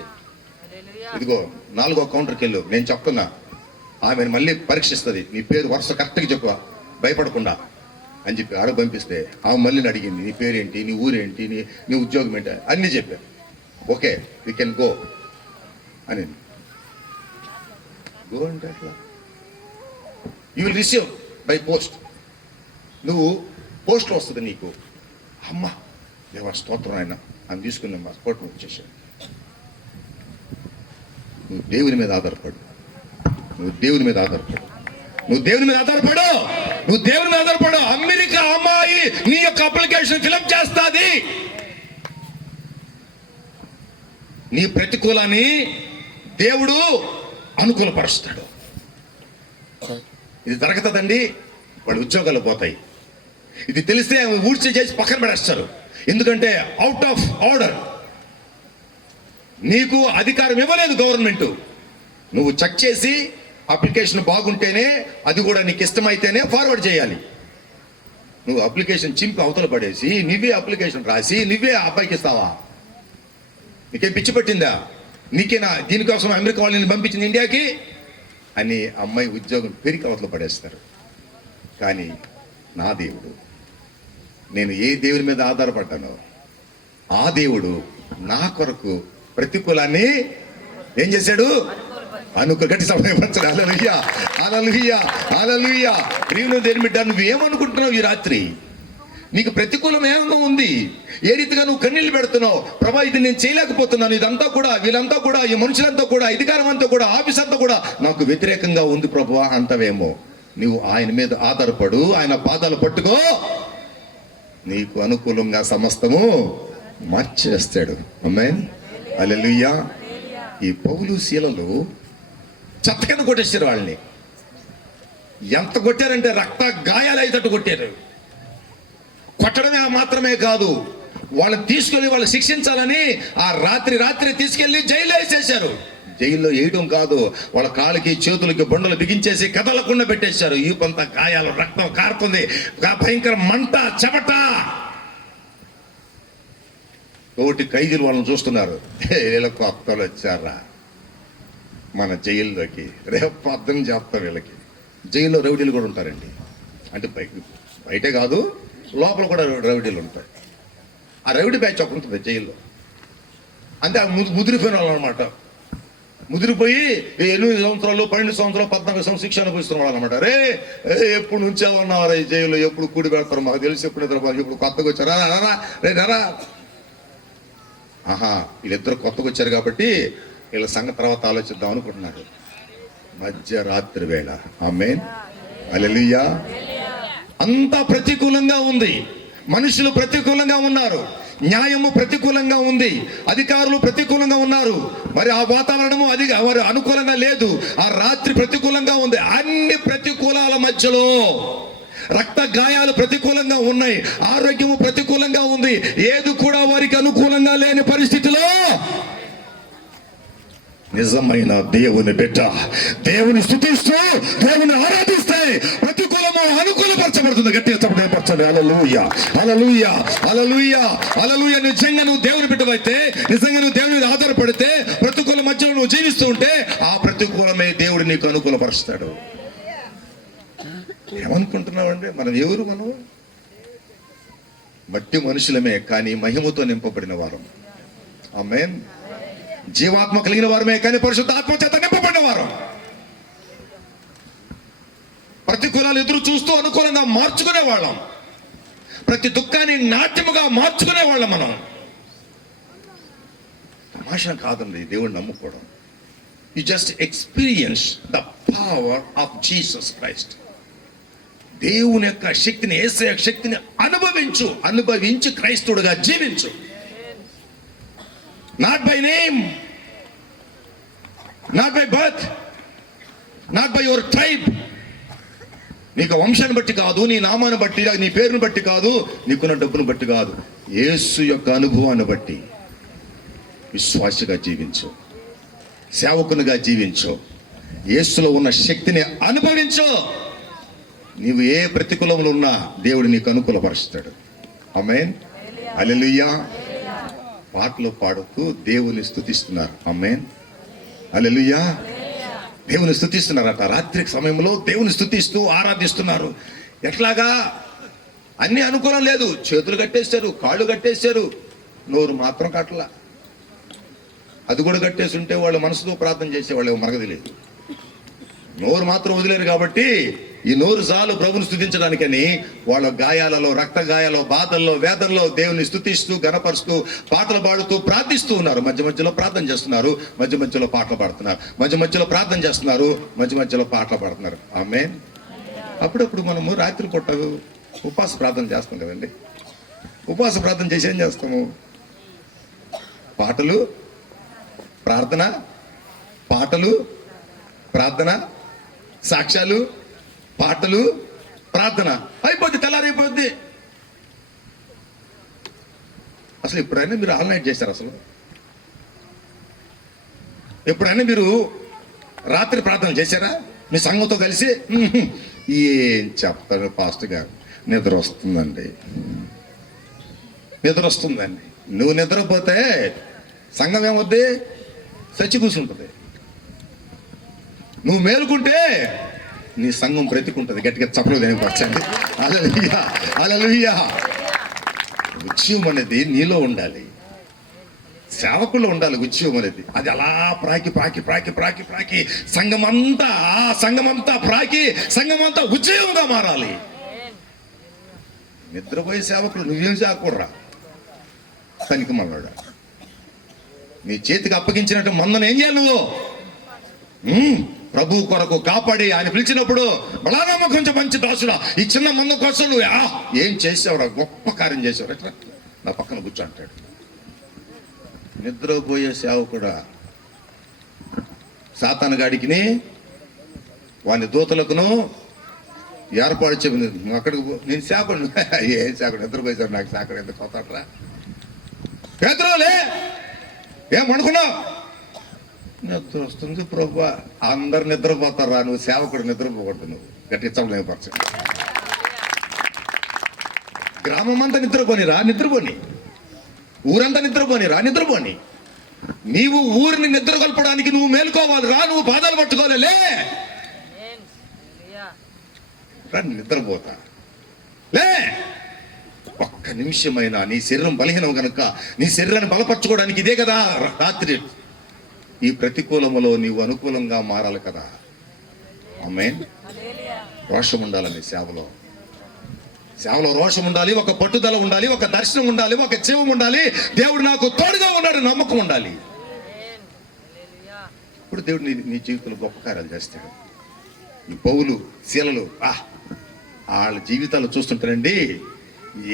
ఇదిగో 4వ కౌంటర్కి వెళ్ళు, నేను చెప్తున్నా, ఆమెను మళ్ళీ పరీక్షిస్తుంది, నీ పేరు వరుస కరెక్ట్గా చెప్పు భయపడకుండా అని చెప్పి ఆడ పంపిస్తే, ఆమె మళ్ళీ అడిగింది, నీ పేరేంటి, నీ ఊరేంటి, నీ ఉద్యోగం ఏంటి, అన్నీ చెప్పాను. ఓకే వీ కెన్ గో అని. గో అంటే అట్లా you will receive by post. నువ్వు పోస్ట్లో వస్తుంది నీకు. అమ్మ దేవా స్తోత్రం ఆయన అని తీసుకుని మా స్పోర్ట్ వచ్చేసాడు. నువ్వు దేవుని మీద ఆధారపడు, నువ్వు దేవుని మీద ఆధారపడు. అమెరికా అమ్మాయి నీ యొక్క అప్లికేషన్ ఫిలప్ చేస్తుంది. నీ ప్రతికూలాన్ని దేవుడు అనుకూలపరుస్తాడు. ఇది జరుగుతుందండి, వాడి ఉద్యోగాలు పోతాయి. ఇది తెలిస్తే ఊడ్చి చేసి పక్కన పడేస్తారు. ఎందుకంటే అవుట్ ఆఫ్ ఆర్డర్, నీకు అధికారం ఇవ్వలేదు గవర్నమెంట్. నువ్వు చెక్ చేసి అప్లికేషన్ బాగుంటేనే, అది కూడా నీకు ఇష్టమైతేనే ఫార్వర్డ్ చేయాలి. నువ్వు అప్లికేషన్ చింపి అవతల పడేసి నువ్వే అప్లికేషన్ రాసి నువ్వే అబ్బాయికి ఇస్తావా? నీకేం పిచ్చి పట్టిందా? నీకేనా దీనికోసం అమెరికా వాళ్ళని పంపించింది ఇండియాకి అని అమ్మాయి ఉద్యోగం పెరిగి అవతల పడేస్తారు. కానీ నా దేవుడు, నేను ఏ దేవుని మీద ఆధారపడ్డానో ఆ దేవుడు నా కొరకు ప్రతికూలాన్ని ఏం చేశాడు? గట్టి సమయపరచాడు. హల్లెలూయా. ప్రియులు దేని బిడ్డ, నువ్వేమనుకుంటున్నావు ఈ రాత్రి? నీకు ప్రతికూలం ఏమన్నా ఉంది? ఏ రీతిగా నువ్వు కన్నీళ్ళు పెడుతున్నావు? ప్రభా ఇది నేను చేయలేకపోతున్నాను, ఇదంతా కూడా, వీళ్ళంతా కూడా, ఈ మనుషులంతా కూడా, అధికారం అంతా కూడా, ఆఫీస్ అంతా కూడా నాకు వ్యతిరేకంగా ఉంది ప్రభువా అంటావేమో. నువ్వు ఆయన మీద ఆధారపడు, ఆయన పాదాలు పట్టుకో, నీకు అనుకూలంగా సమస్తము మార్చేస్తాడు. ఆమేన్, హల్లెలూయా. ఈ పౌలు శీలలు చత్తకన కొట్టేశారు వాళ్ళని. ఎంత కొట్టారంటే రక్త గాయాలు అయ్యేటట్టు కొట్టారు. కొట్టడమే మాత్రమే కాదు, వాళ్ళని తీసుకెళ్లి వాళ్ళు శిక్షించాలని ఆ రాత్రి తీసుకెళ్లి జైల్లో వేసేశారు. జైల్లో వేయడం కాదు, వాళ్ళ కాళ్ళకి చేతులకి బండలు బిగించేసి కదలకుండా పెట్టేశారు. ఈ కొంత గాయాలు, రక్తం కారుతుంది, భయంకర మంట, చెమట. తోటి ఖైదీలు వాళ్ళని చూస్తున్నారు, వీళ్ళకు కొత్తలు వచ్చారా మన జైల్లోకి, రేపు అర్థం చేస్తారు వీళ్ళకి. జైల్లో రౌడీలు కూడా ఉంటారండి, అంటే బయటే కాదు లోపల కూడా రౌడీలు ఉంటాయి. ఆ రౌడీ బ్యాచ్ ఒకటి ఉంటుంది జైల్లో, అంటే ముదిరిపోయిన వాళ్ళు అనమాట. ముదిరిపోయి 8 సంవత్సరాలు, 12 సంవత్సరాలు, 14 సంవత్సరాలు శిక్ష అనుభవిస్తున్న వాళ్ళు అనమాట. ఎప్పుడు నుంచే ఉన్నారా ఈ జైల్లో, ఎప్పుడు కూడి పెడతారు మాకు తెలిసి, ఎప్పుడు ఇప్పుడు కొత్తగా వచ్చారా, రారా. ఆహా, వీళ్ళిద్దరు కొత్తగా వచ్చారు కాబట్టి వీళ్ళ సంగతి తర్వాత ఆలోచిద్దాం అనుకుంటున్నారు. మధ్యరాత్రి వేళ. ఆమేన్, హల్లెలూయా. అంతా ప్రతికూలంగా ఉంది, మనుషులు ప్రతికూలంగా ఉన్నారు. న్యాయము ప్రతికూలంగా ఉంది, అధికారులు ప్రతికూలంగా ఉన్నారు, మరి ఆ వాతావరణము వారు అనుకూలంగా లేదు, ఆ రాత్రి ప్రతికూలంగా ఉంది. అన్ని ప్రతికూలాల మధ్యలో రక్త గాయాలు ప్రతికూలంగా ఉన్నాయి, ఆరోగ్యము ప్రతికూలంగా ఉంది, ఏది కూడా వారికి అనుకూలంగా లేని పరిస్థితిలో నిజమైన దేవుని బిడ్డ దేవుని స్తుతిస్తూ దేవుని ఆరాధిస్తే ప్రతికూలము అనుకూలపరచబడుతుంది. గట్టిగా చెప్పండి. హల్లెలూయా, హల్లెలూయా, హల్లెలూయా, హల్లెలూయా. నిజంగా నువ్వు దేవుని బిడ్డవైతే, నిజంగా నువ్వు దేవుని మీద ఆధారపడితే, ప్రతికూల మధ్యలో నువ్వు జీవిస్తూ ఉంటే ఆ ప్రతికూలమే దేవుడు నీకు అనుకూలపరుస్తాడు. ఏమనుకుంటున్నావండి? మనం ఎవరు? మనం మట్టి మనుషులమే, కానీ మహిమతో నింపబడిన వారం. ఆమేన్. జీవాత్మ కలిగిన వారమే, కానీ పరిశుద్ధాత్మ చేత నింపబడిన వారం. ప్రతికూలాలు ఎదురు చూస్తూ అనుకూలంగా మార్చుకునే వాళ్ళం, ప్రతి దుఃఖాన్ని నాట్యముగా మార్చుకునే వాళ్ళం మనం. తమాషా కాదండి దేవుణ్ణి నమ్ముకోవడం. You just experience the power of Jesus Christ. దేవుని యొక్క శక్తిని, యేసయ్య శక్తిని అనుభవించి క్రైస్తవుడిగా జీవించు. Not by name, not by birth, not by your tribe. నీకు వంశాన్ని బట్టి కాదు, నీ నామాన్ని బట్టి, నీ పేరును బట్టి కాదు, నీకున్న డబ్బును బట్టి కాదు, యేసు యొక్క అనుభవాన్ని బట్టి విశ్వాసిగా జీవించు, సేవకునిగా జీవించు, యేసులో ఉన్న శక్తిని అనుభవించు. నీవు ఏ ప్రతికూలంలో ఉన్నా దేవుడు నీకు అనుకూలపరుస్తాడు. ఆమేన్. హల్లెలూయా. పాటలు పాడుతూ దేవుని స్తుతిస్తున్నారు. ఆమేన్. హల్లెలూయా. దేవుని స్తుతిస్తున్నారట. రాత్రి సమయంలో దేవుని స్తుతిస్తూ ఆరాధిస్తున్నారు. ఎట్లాగా? అన్ని అనుకూలం లేదు. చేతులు కట్టేశారు, కాళ్ళు కట్టేశారు, నోరు మాత్రం కట్టలా. అది కూడా కట్టేసి ఉంటే వాళ్ళు మనసుతో ప్రార్థన చేసేవాళ్ళు మనకు తెలియదు. నోరు మాత్రం వదిలేరు కాబట్టి ఈ నోరు చాలు ప్రభుని స్తుతించడానికని వాళ్ళ గాయాలలో, రక్త గాయాలలో, బాధల్లో, వేదనలో దేవుని స్తుతిస్తూ, గణపరుస్తూ, పాటలు పాడుతూ ప్రార్థిస్తూ ఉన్నారు. మధ్య మధ్యలో ప్రార్థన చేస్తున్నారు, మధ్య మధ్యలో పాటలు పాడుతున్నారు, మధ్య మధ్యలో ప్రార్థన చేస్తున్నారు, మధ్య మధ్యలో పాటలు పాడుతున్నారు. ఆమేన్. అప్పుడప్పుడు మనము రాత్రి పూట ఉపవాస ప్రార్థన చేస్తాం కదండి. ఉపవాస ప్రార్థన చేసి ఏం చేస్తాము? పాటలు, ప్రార్థన, పాటలు, ప్రార్థన, సాక్ష్యాలు, పాటలు, ప్రార్థన అయిపోద్ది, తెల్లారైపోద్ది. అసలు ఎప్పుడైనా మీరు ఆల్ నైట్ చేశారు? అసలు ఎప్పుడైనా మీరు రాత్రి ప్రార్థన చేశారా మీ సంఘంతో కలిసి? ఏం చెప్తారు పాస్టర్ గారు, నిద్ర వస్తుందండి, నిద్ర వస్తుందండి. నువ్వు నిద్రపోతే సంఘం ఏమవుద్ది? చచ్చి కూర్చుంటుంది. నువ్వు మేలుకుంటే నీ సంఘం బ్రతికుంటుంది. గట్టిగా చప్పట్లు దేనిపరచండి. హల్లెలూయా, హల్లెలూయా. ఉద్యమం అనేది నీలో ఉండాలి, సేవకుల్లో ఉండాలి. ఉద్యమం అనేది అది అలా ప్రాకి ప్రాకి ప్రాకి ప్రాకి ప్రాకి సంఘమంతా ప్రాకి సంఘమంతా ఉద్యమంగా మారాలి. నిద్రపోయే సేవకులు నువ్వేం చేయకూడరా? పనికి మళ్ళాడు నీ చేతికి అప్పగించినట్టు మందను ఏం చేయాలి నువ్వు? ప్రభు కొరకు కాపాడి ఆయన పిలిచినప్పుడు బలారామ కొంచెం మంచి దాసుడా, ఈ చిన్న మంద కోసం నువ్వు ఏం చేసావురా, గొప్ప కార్యం చేసావు, ఎట్లా నా పక్కన కూర్చో అంటాడు. నిద్రపోయే సేవకుడా సాతాను గాడికిని వాని దూతలకును ఏర్పాటు చెప్పింది. నువ్వు అక్కడికి నేను సేవకుడు. ఏం సేవకుడు? నిద్రపోయేసాడు. నాకు సేవకుడు ఎంత పోతాడరా? పేతురులే ఏమనుకున్నావు? నిద్ర వస్తుంది ప్రభా. అందరు నిద్రపోతారా, నువ్వు సేవకుడు నిద్రపోకూడదు. నువ్వు గట్టిగా చంపలేపరచు. గ్రామం అంతా నిద్రపోనిరా, నిద్రపోని. ఊరంతా నిద్రపోనిరా, నిద్రపోని. నీవు ఊరిని నిద్ర కలపడానికి నువ్వు మేలుకోవాలి రా, నువ్వు పాదాలు పట్టుకోవాలి. లే నిద్రపోతా లే. ఒక్క నిమిషమైనా నీ శరీరం బలహీనం కనుక నీ శరీరాన్ని బలపరచుకోవడానికి ఇదే కదా రాత్రి. ఈ ప్రతికూలములో నీవు అనుకూలంగా మారాలి కదా. ఆమేన్. రోషం ఉండాలి నీ సేవలో. సేవలో రోషం ఉండాలి, ఒక పట్టుదల ఉండాలి, ఒక దర్శనం ఉండాలి, ఒక జీవం ఉండాలి. దేవుడు నాకు తోడుగా ఉన్నాడు నమ్మకం ఉండాలి. ఇప్పుడు దేవుడు నీ జీవితంలో గొప్ప కార్యాలు చేస్తాడు. ఈ పౌలు, శీలలు వాళ్ళ జీవితాలు చూస్తుంటారండి.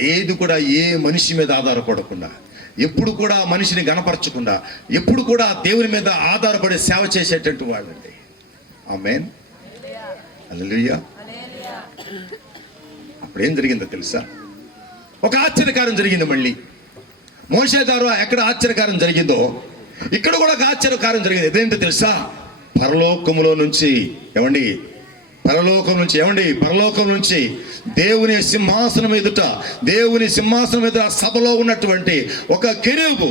ఏది కూడా ఏ మనిషి మీద ఆధారపడకుండా, ఎప్పుడు కూడా మనిషిని గణపరచకుండా, ఎప్పుడు కూడా దేవుని మీద ఆధారపడి సేవ చేసేటట్టు వాళ్ళండి. ఆమేన్, హల్లెలూయా. అప్పుడు ఏం జరిగిందో తెలుసా? ఒక ఆశ్చర్యకారం జరిగింది. మళ్ళీ మోషే ద్వారా ఎక్కడ ఆశ్చర్యకారం జరిగిందో ఇక్కడ కూడా ఒక ఆశ్చర్యకారం జరిగింది. ఇదేంటో తెలుసా? పరలోకములో నుంచి ఏమండి, పరలోకం నుంచి దేవుని సింహాసనం ఎదుట సభలో ఉన్నటువంటి ఒక కెరూబు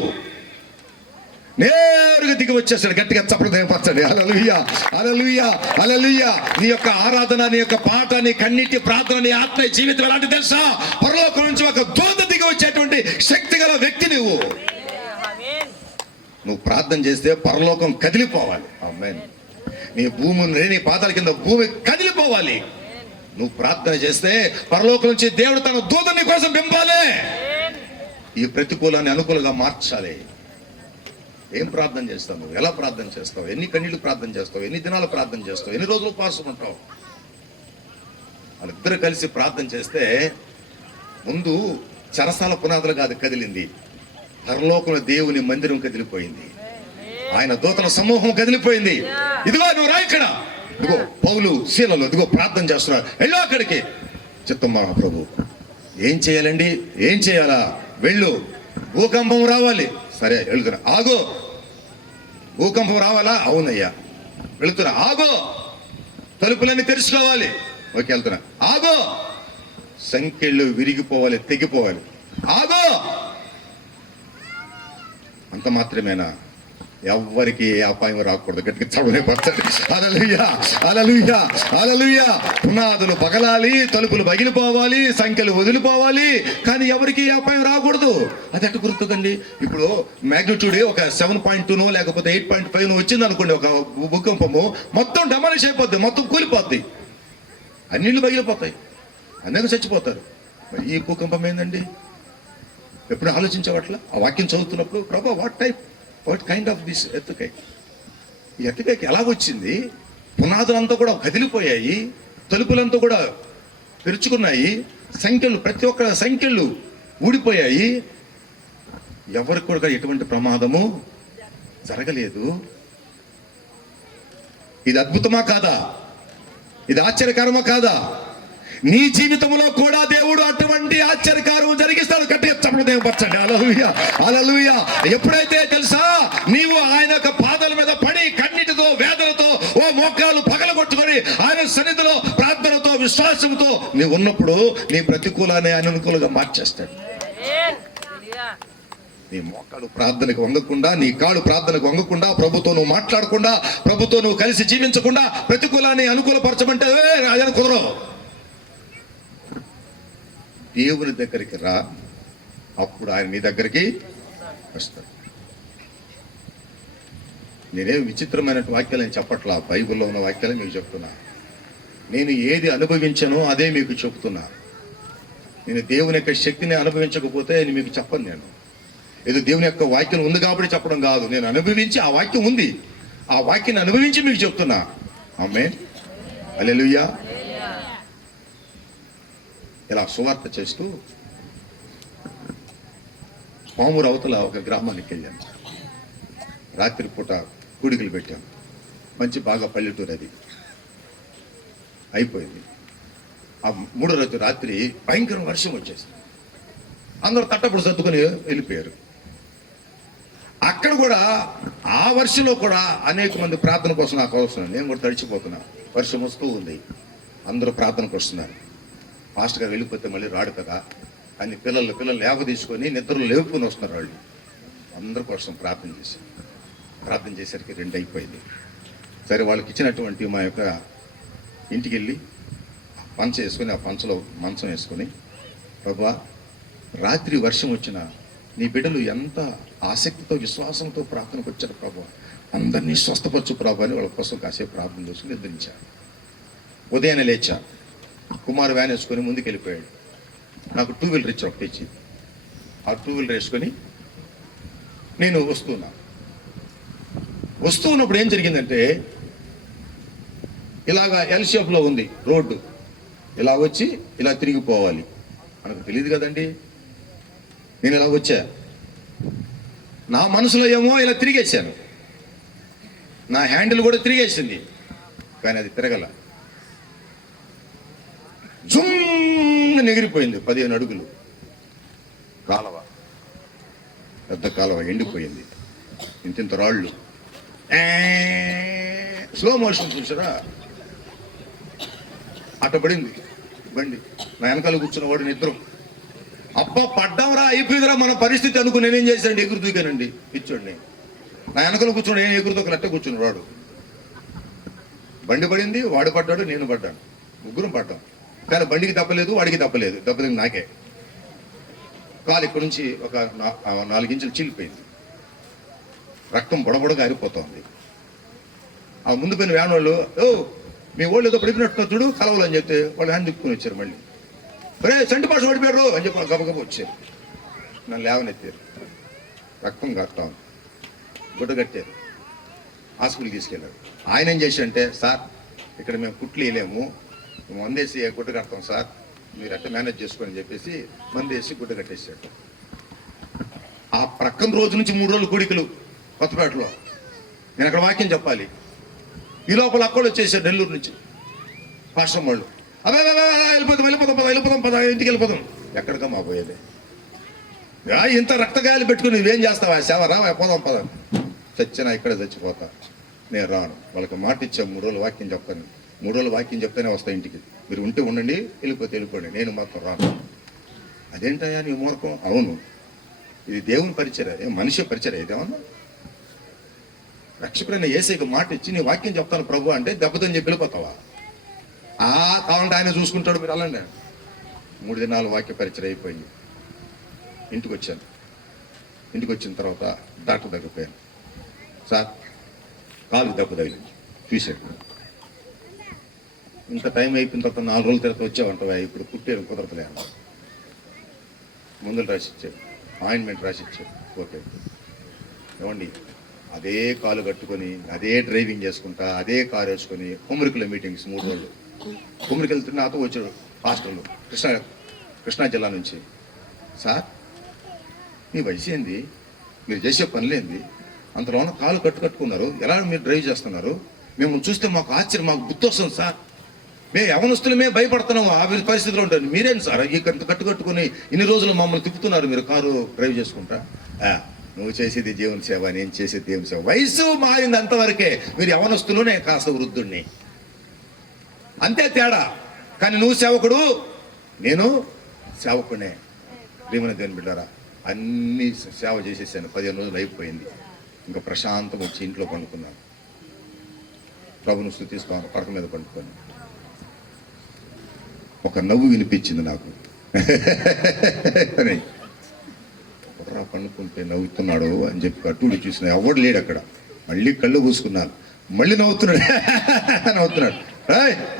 నేరుగా దిగి వచ్చేసాడు. గట్టిగా చప్పట్లు పరచండి. హల్లెలూయా, హల్లెలూయా, హల్లెలూయా. నీ యొక్క ఆరాధన, నీ యొక్క పాట, నీ కన్నీటి ప్రార్థన, నీ ఆత్మీయ జీవితం ఎలాంటి తెలుసా? పరలోకం నుంచి ఒక దూత దిగి వచ్చేటువంటి శక్తి గల వ్యక్తి నువ్వు ప్రార్థన చేస్తే పరలోకం కదిలిపోవాలి. ఆమేన్. నీ భూమి, నీ పాదాల కింద భూమి కదిలిపోవాలి. నువ్వు ప్రార్థన చేస్తే పరలోకం నుంచి దేవుడు తన దూత నీ కోసం పెంపాలి. ఈ ప్రతికూలాన్ని అనుకూలంగా మార్చాలి. ఏం ప్రార్థన చేస్తావు నువ్వు? ఎలా ప్రార్థన చేస్తావు? ఎన్ని కన్నీళ్ళు ప్రార్థన చేస్తావు? ఎన్ని దినాలు ప్రార్థన చేస్తావు? ఎన్ని రోజులు ఉపవాసం ఉంటావు? వాళ్ళిద్దరు కలిసి ప్రార్థన చేస్తే ముందు చెరసాల పునాదులు కాదు కదిలింది, పరలోకంలో దేవుని మందిరం కదిలిపోయింది. ఆయన దూతల సమూహం కదిలిపోయింది. ఇదిగో నువ్వు రా ఇక్కడ, ఇదిగో పౌలు శీలలు ఇదిగో ప్రార్థన చేస్తున్నారు, వెళ్ళు అక్కడికి. చిత్తం ప్రభు, ఏం చేయాలండి? ఏం చేయాలా? వెళ్ళు, భూకంపం రావాలి. సరే వెళుతున్నా. ఆగో, భూకంపం రావాలా? అవునయ్యా వెళుతున్నా. ఆగో, తలుపులన్నీ తెరుచుకోవాలి. ఓకే వెళ్తున్నా. ఆగో, సంఖ్యలు విరిగిపోవాలి, తెగిపోవాలి. ఆగో. అంత మాత్రమేనా? ఎవ్వరికి అపాయం రాకూడదు. గట్టిగా చదువునే పరచండి. హల్లెలూయా, హల్లెలూయా, హల్లెలూయా. పునాదులు పగలాలి, తలుపులు పగిలిపోవాలి, సంఖ్యలు వదిలిపోవాలి, కానీ ఎవరికి అపాయం రాకూడదు. అది ఎట్ట గుర్తుందండి? ఇప్పుడు మ్యాగ్నిట్యూడ్ ఒక 7.2 లేకపోతే 8.5 వచ్చింది అనుకోండి, ఒక భూకంపము, మొత్తం డమాలిష్ అయిపోద్ది, మొత్తం కూలిపోద్ది, అన్నిళ్ళు పగిలిపోతాయి, అందరూ చచ్చిపోతారు. మరి ఈ భూకంపం ఏందండి? ఎప్పుడు ఆలోచించేవట్ల? ఆ వాక్యం చదువుతున్నప్పుడు, ప్రభా what kind of this earthquake? ఈ ఎర్త్క్వేక్ ఎలా వచ్చింది? పునాదులంతా కూడా కదిలిపోయాయి, తలుపులంతా కూడా తెరుచుకున్నాయి, సంఖ్యలు, ప్రతి ఒక్క సంఖ్యలు ఊడిపోయాయి, ఎవరికి కూడా ఎటువంటి ప్రమాదము జరగలేదు. ఇది అద్భుతమా కాదా? ఇది ఆశ్చర్యకరమా కాదా? నీ జీవితంలో కూడా దేవుడు అటువంటి ఆశ్చర్యకారం జరిగిస్తాడు. గట్టిగా చప్పట్లు దేవపరచండి. హల్లెలూయా, హల్లెలూయా. ఎప్పుడైతే తెలుసా నీవు ఆయన యొక్క పాదాల మీద పడి కన్నీటితో, వేదనతో, ఓ మోకాలు పగలగొట్టుకొని ఆయన సన్నిధిలో ప్రార్థనతో, విశ్వాసంతో నీవు ఉన్నప్పుడు నీ ప్రతికూలాన్ని ఆయన అనుకూలంగా మార్చేస్తాడు. నీ మోకాలు ప్రార్థనకు వంగకుండా, నీ కాళ్ళు ప్రార్థనకు వంగకుండా, ప్రభుతో నువ్వు మాట్లాడకుండా, ప్రభుతో నువ్వు కలిసి జీవించకుండా ప్రతికూలాన్ని అనుకూలపరచమంటే ఆయన కుదరవు. దేవుని దగ్గరికి రా, అప్పుడు ఆయన నీ దగ్గరికి వస్తాడు. నేనేం విచిత్రమైన వాక్యాలు నేను చెప్పట్లా, బైబిల్లో ఉన్న వాక్యాలు మీకు చెప్తున్నా. నేను ఏది అనుభవించానో అదే మీకు చెప్తున్నా. నేను దేవుని యొక్క శక్తిని అనుభవించకపోతే మీకు చెప్పను. నేను ఏదో దేవుని యొక్క వాక్యం ఉంది కాబట్టి చెప్పడం కాదు, నేను అనుభవించి, ఆ వాక్యం ఉంది, ఆ వాక్యాన్ని అనుభవించి మీకు చెప్తున్నా. ఆమేన్, హల్లెలూయా. ఇలా సువార్త చేస్తూ పామూరు అవతల ఒక గ్రామానికి వెళ్ళాను. రాత్రి పూట కూడికలు పెట్టాను. మంచి బాగా పల్లెటూరు అది. అయిపోయింది. ఆ మూడో రోజు రాత్రి భయంకర వర్షం వచ్చేసింది. అందరూ తట్టప్పుడు సర్దుకొని వెళ్ళిపోయారు. అక్కడ కూడా ఆ వర్షంలో కూడా అనేక మంది ప్రార్థన కోసం నాకు వస్తున్నారు. నేను కూడా తడిచిపోతున్నా. వర్షం వస్తూ ఉంది, అందరూ ప్రార్థనకు వస్తున్నారు. పాస్టర్ గారు వెళ్ళిపోతే మళ్ళీ రాడు కదా అని పిల్లలు లేవ తీసుకొని నిద్రలు లేపుకొని వస్తున్నారు. వాళ్ళు అందరి కోసం ప్రార్థన చేసరికి 2 అయిపోయింది. సరే, వాళ్ళకి ఇచ్చినటువంటి మా యొక్క ఇంటికి వెళ్ళి పంచ వేసుకొని, ఆ పంచలో మంచం వేసుకొని, ప్రభువా రాత్రి వర్షం వచ్చిన నీ బిడ్డలు ఎంత ఆసక్తితో, విశ్వాసంతో ప్రార్థనకు వచ్చారు ప్రభువా, అందరినీ స్వస్థపరచు ప్రభు అని వాళ్ళ కోసం కాసేపు ప్రార్థన చేసుకుని నిద్రించారు. ఉదయాన్నే లేచా, కుమారు వ్యాన్ వేసుకొని ముందుకు వెళ్ళిపోయాడు. నాకు 2 వీలర్ ఇచ్చి ఒకటి ఇచ్చి, ఆ 2 వీలర్ వేసుకొని నేను వస్తూ ఉన్నప్పుడు ఏం జరిగిందంటే, ఇలాగా ఎల్ షేప్లో ఉంది రోడ్డు, ఇలా వచ్చి ఇలా తిరిగిపోవాలి. మనకు తెలియదు కదండి. నేను ఇలా వచ్చా, నా మనసులో ఏమో ఇలా తిరిగేసాను, నా హ్యాండిల్ కూడా తిరిగేసింది, కానీ అది తిరగల. జుమ్ ఎగిరిపోయింది 15 అడుగులు. కాలవ, పెద్ద కాలవ ఎండిపోయింది, ఇంతింత రాళ్ళు, స్లో మోషన్ చూసారా, అట్ట పడింది బండి. నా వెనకాల కూర్చున్న వాడు నిద్రం. అబ్బా పడ్డాంరా, అయిపోయిందిరా మన పరిస్థితి అనుకుని నేనేం చేశానండి, ఎగురు దూకానండి పిచ్చోడిని. నా వెనకాల కూర్చున్నాడు, నేను ఎగురుతో అట్టే కూర్చున్నాడు వాడు. బండి పడింది, వాడు పడ్డాడు, నేను పడ్డాను, ముగ్గురం పడ్డాం. కానీ బండికి తప్పలేదు, వాడికి తప్పలేదు, దెబ్బతింది నాకే. కాలు ఇక్కడ నుంచి ఒక 4 ఇంచులు చీలిపోయింది, రక్తం బొడబొడగా ఆరిపోతుంది. ఆ ముందు పోయిన వ్యాన్ వాళ్ళు, ఓ మీ వాళ్ళు ఏదో పడిపోయినట్టు చూడు కలవలు అని చెప్తే వాళ్ళు హ్యాండ్ తిప్పుకొని వచ్చారు. మళ్ళీ ఒరే సంటి పాష పడిపోయారు అని చెప్పి గబగబ వచ్చారు, నన్ను లేవనెత్తారు, రక్తం కడతాం, గుడ్డ కట్టారు, హాస్పిటల్కి తీసుకెళ్ళారు. ఆయన ఏం చేశారంటే, సార్ ఇక్కడ మేము కుట్లు వేయలేము, మందేసి గుడ్డ కడతాం సార్, మీరు అట్లా మేనేజ్ చేసుకోని చెప్పేసి మందేసి గుడ్డ కట్టేసాడు. ఆ ప్రక్కన రోజు నుంచి 3 రోజులు కోడికలు కొత్తపేటలో. నేను అక్కడ వాక్యం చెప్పాలి, ఈ లోపల అక్కడ వచ్చేసారు నెల్లూరు నుంచి పాస్టర్ వాళ్ళు. అదే వెళ్ళిపోతాం ఇంటికి వెళ్ళిపోతాం. ఎక్కడికమ్మా పోయేది, ఇంత రక్తగాయాలు పెట్టుకుని నువ్వేం చేస్తావా సేవ, రా పోదాం పదాం. చచ్చినా ఇక్కడే చచ్చిపోతా, నేను రాను. వాళ్ళకి మాట ఇచ్చాం 3 రోజులు వాక్యం చెప్తాను, 3 రోజులు వాక్యం చెప్తేనే వస్తా ఇంటికి, మీరు ఉంటే ఉండండి, వెళ్ళిపోతే వెళ్ళిపోండి, నేను మాత్రం రాను. అదేంటయ్యా నీ మూర్ఖం? అవును, ఇది దేవుని పరిచర్య, మనిషి పరిచర్య ఇదేమన్నా. రక్షకుడైన యేసయ్యకి మాట ఇచ్చి నీ వాక్యం చెప్తాను ప్రభు అంటే దెబ్బతని చెప్పి వెళ్ళిపోతావా? కావాలంటే ఆయన చూసుకుంటాడు, మీరు అలాంటి. 3 దినాలు వాక్య పరిచయం అయిపోయింది. ఇంటికి వచ్చాను, ఇంటికి వచ్చిన తర్వాత డాక్టర్ దగ్గర పోయాను. సార్ కాలు దెబ్బ తగిలింది చూశాడు. ఇంత టైం అయిపోయిన తర్వాత 4 రోజుల తర్వాత వచ్చావంటవా, ఇప్పుడు కుట్టేరు కుదరతలే అన్న. మందులు రాసిచ్చాడు, ఆయింట్మెంట్ రాసిచ్చాడు. ఓకే ఏమండి, అదే కాలు కట్టుకొని అదే డ్రైవింగ్ చేసుకుంటా అదే కారు వేసుకొని కొమ్మరికల మీటింగ్స్ 3 రోజులు. కొమ్మరికి వెళ్తున్న నాతో వచ్చాడు హాస్టల్లో, కృష్ణా జిల్లా నుంచి. సార్ మీ వయసు ఏంది, మీరు చేసే పనులేంది, అంతలోన కాలు కట్టుకున్నారు, ఎలా మీరు డ్రైవ్ చేస్తున్నారు, మేము చూస్తే మాకు ఆశ్చర్యం, మాకు గుర్తు వస్తుంది సార్, మేము యవనస్తులమే భయపడుతున్నాము ఆ పరిస్థితిలో ఉంటుంది, మీరేంటి సార్ ఈ కట్టుకుని ఇన్ని రోజులు మమ్మల్ని తిప్పుతున్నారు, మీరు కారు డ్రైవ్ చేసుకుంటా. నువ్వు చేసేది దేవుని సేవ, నేను చేసేది దేవుని సేవ. వయసు మారింది అంతవరకే, మీరు యవనస్తులు, నేను కాస్త వృద్ధుడిని, అంతే తేడా. కానీ నువ్వు సేవకుడు, నేను సేవకుడే. ప్రియమైన దేవుని బిడ్డారా, అన్ని సేవ చేసేసాను. 15 రోజులు అయిపోయింది, ఇంకా ప్రశాంతం వచ్చి ఇంట్లో పండుకున్నాను, ప్రభును స్తుతిస్తాను, పడక మీద పండుకొని. ఒక నవ్వు వినిపించింది నాకు, పండుకుంటే నవ్వుతున్నాడు అని చెప్పి అటుడు చూసిన, ఎవడు లేడు అక్కడ. మళ్ళీ కళ్ళు పూసుకున్నాను, మళ్ళీ నవ్వుతున్నాడు నవ్వుతున్నాడు.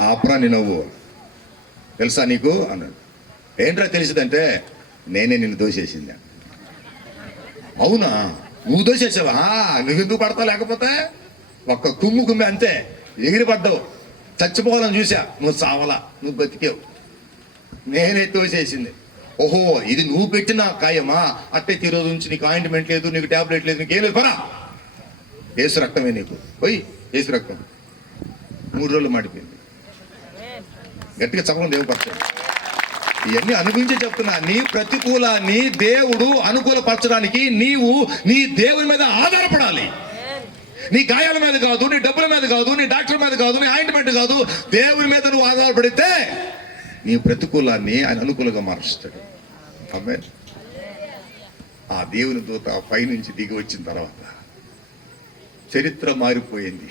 ఆపరా నీ నవ్వు, తెలుసా నీకు అన్నాడు. ఏంట్రా తెలిసిందంటే, నేనే నిన్ను దోసేసిందా. అవునా, నువ్వు దోసేసావా, నువ్వెందుకు పడతావు, లేకపోతే ఒక్క కుమ్మి అంతే ఎగిరి పడ్డావు, చచ్చిపోవాలని చూసా, నువ్వు సావలా, నువ్వు బతికేవు, నేనే తోసేసింది. ఓహో ఇది నువ్వు పెట్టిన కాయమా, అట్టే ఈరోజు నుంచి నీకు ఆయింట్మెంట్ లేదు, నీకు టాబ్లెట్ లేదు, నీకేం లేదు, పరా ఏసు రక్తమే నీకు, పోయి ఏసు రక్తం. 3 రోజులు మాడిపోయింది, గట్టిగా చప్పడం దేవుపరచాడు. ఇవన్నీ అనుభవించే చెప్తున్నా, నీ ప్రతికూలాన్ని దేవుడు అనుకూలపరచడానికి నీవు నీ దేవుని మీద ఆధారపడాలి. నీ గాయాల మీద కాదు, నీ డబ్బుల మీద కాదు, నీ డాక్టర్ మీద కాదు, నీ ఆయింట్మెంట్ కాదు, దేవుని మీద నువ్వు ఆధారపడితే నీ ప్రతికూలాన్ని ఆయన అనుకూలంగా మారుస్తాడు. ఆమేన్. ఆ దేవుని దూత పైనుంచి దిగి వచ్చిన తర్వాత చరిత్ర మారిపోయింది,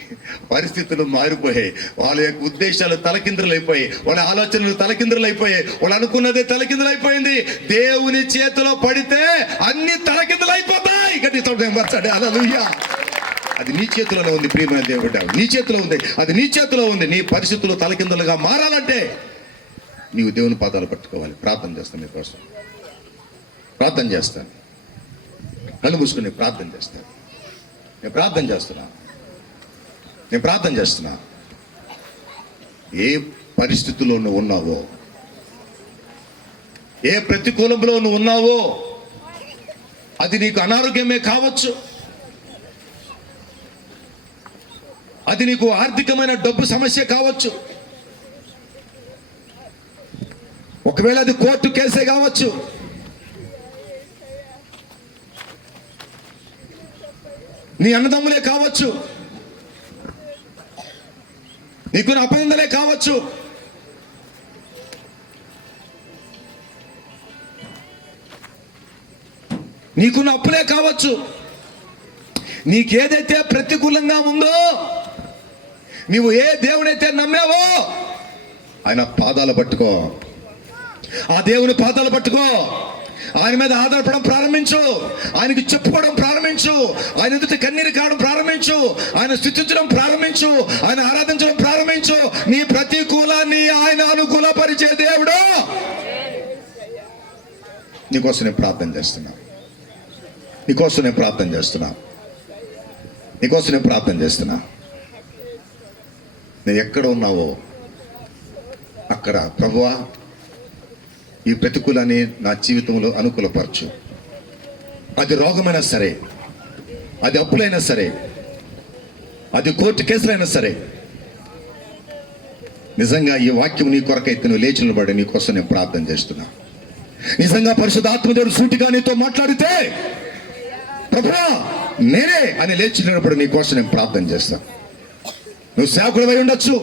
పరిస్థితులు మారిపోయాయి, వాళ్ళ యొక్క ఉద్దేశాలు తలకిందులైపోయాయి, వాళ్ళ ఆలోచనలు తలకిందులైపోయాయి, వాళ్ళు అనుకున్నదే తలకిందులైపోయింది. దేవుని చేతిలో పడితే అన్ని తలకిందులైపోతాయి. హల్లెలూయా. అది నీ చేతిలోనే ఉంది ప్రియమైన దేవుడు, నీ చేతిలో ఉంది, అది నీ చేతిలో ఉంది. నీ పరిస్థితులు తలకిందులుగా మారాలంటే నీవు దేవుని పాదాలు పట్టుకోవాలి. ప్రార్థన చేస్తాను, మీకోసం ప్రార్థన చేస్తాను, కళ్ళు మూసుకుని ప్రార్థన చేస్తాను. నేను ప్రార్థన చేస్తున్నా, ఏ పరిస్థితుల్లో నువ్వు ఉన్నావో ఏ ప్రతికూలంలో నువ్వు ఉన్నావో అది నీకు అనారోగ్యమే కావచ్చు, అది నీకు ఆర్థికమైన డబ్బు సమస్య కావచ్చు, ఒకవేళ అది కోర్టు కేసే కావచ్చు, నీ అన్నదమ్ములే కావచ్చు, నీకు అపనిందలే కావచ్చు, నీకున్న అప్పులే కావచ్చు. నీకేదైతే ప్రతికూలంగా ఉందో, నీవు ఏ దేవుడైతే నమ్మావో ఆయన పాదాలు పట్టుకో, ఆ దేవుని పాదాలు పట్టుకో, ఆయన మీద ఆధారపడడం ప్రారంభించు, ఆయనకి చెప్పుకోవడం ప్రారంభించు, ఆయన ఎదుట కన్నీరు కావడం ప్రారంభించు, ఆయన స్తుతించడం ప్రారంభించు, ఆయన ఆరాధించడం ప్రారంభించు. నీ ప్రతికూలాన్ని ఆయన అనుకూలపరిచే దేవుడు. నీకోసం నేను ప్రార్థన చేస్తున్నా, నీకోసం నేను ప్రార్థన చేస్తున్నా, నీకోసం నేను ప్రార్థన చేస్తున్నా. నేను ఎక్కడ ఉన్నావో అక్కడ ప్రభువా ఈ ప్రతికూలాన్ని నా జీవితంలో అనుకూలపరచు. అది రోగమైనా సరే, అది అప్పులైనా సరే, అది కోర్టు కేసులైనా సరే, నిజంగా ఈ వాక్యం నీ కొరకైతే నువ్వు లేచి నిలబడి నీకోసం నేను ప్రార్థన చేస్తున్నా. నిజంగా పరిశుద్ధాత్మదేవుడు సూటిగా నీతో మాట్లాడితే ప్రభువా నేనే అని లేచి నిలబడి నీకోసం నేను ప్రార్థన చేస్తాను. నువ్వు సేవకుడు అయి ఉండొచ్చు,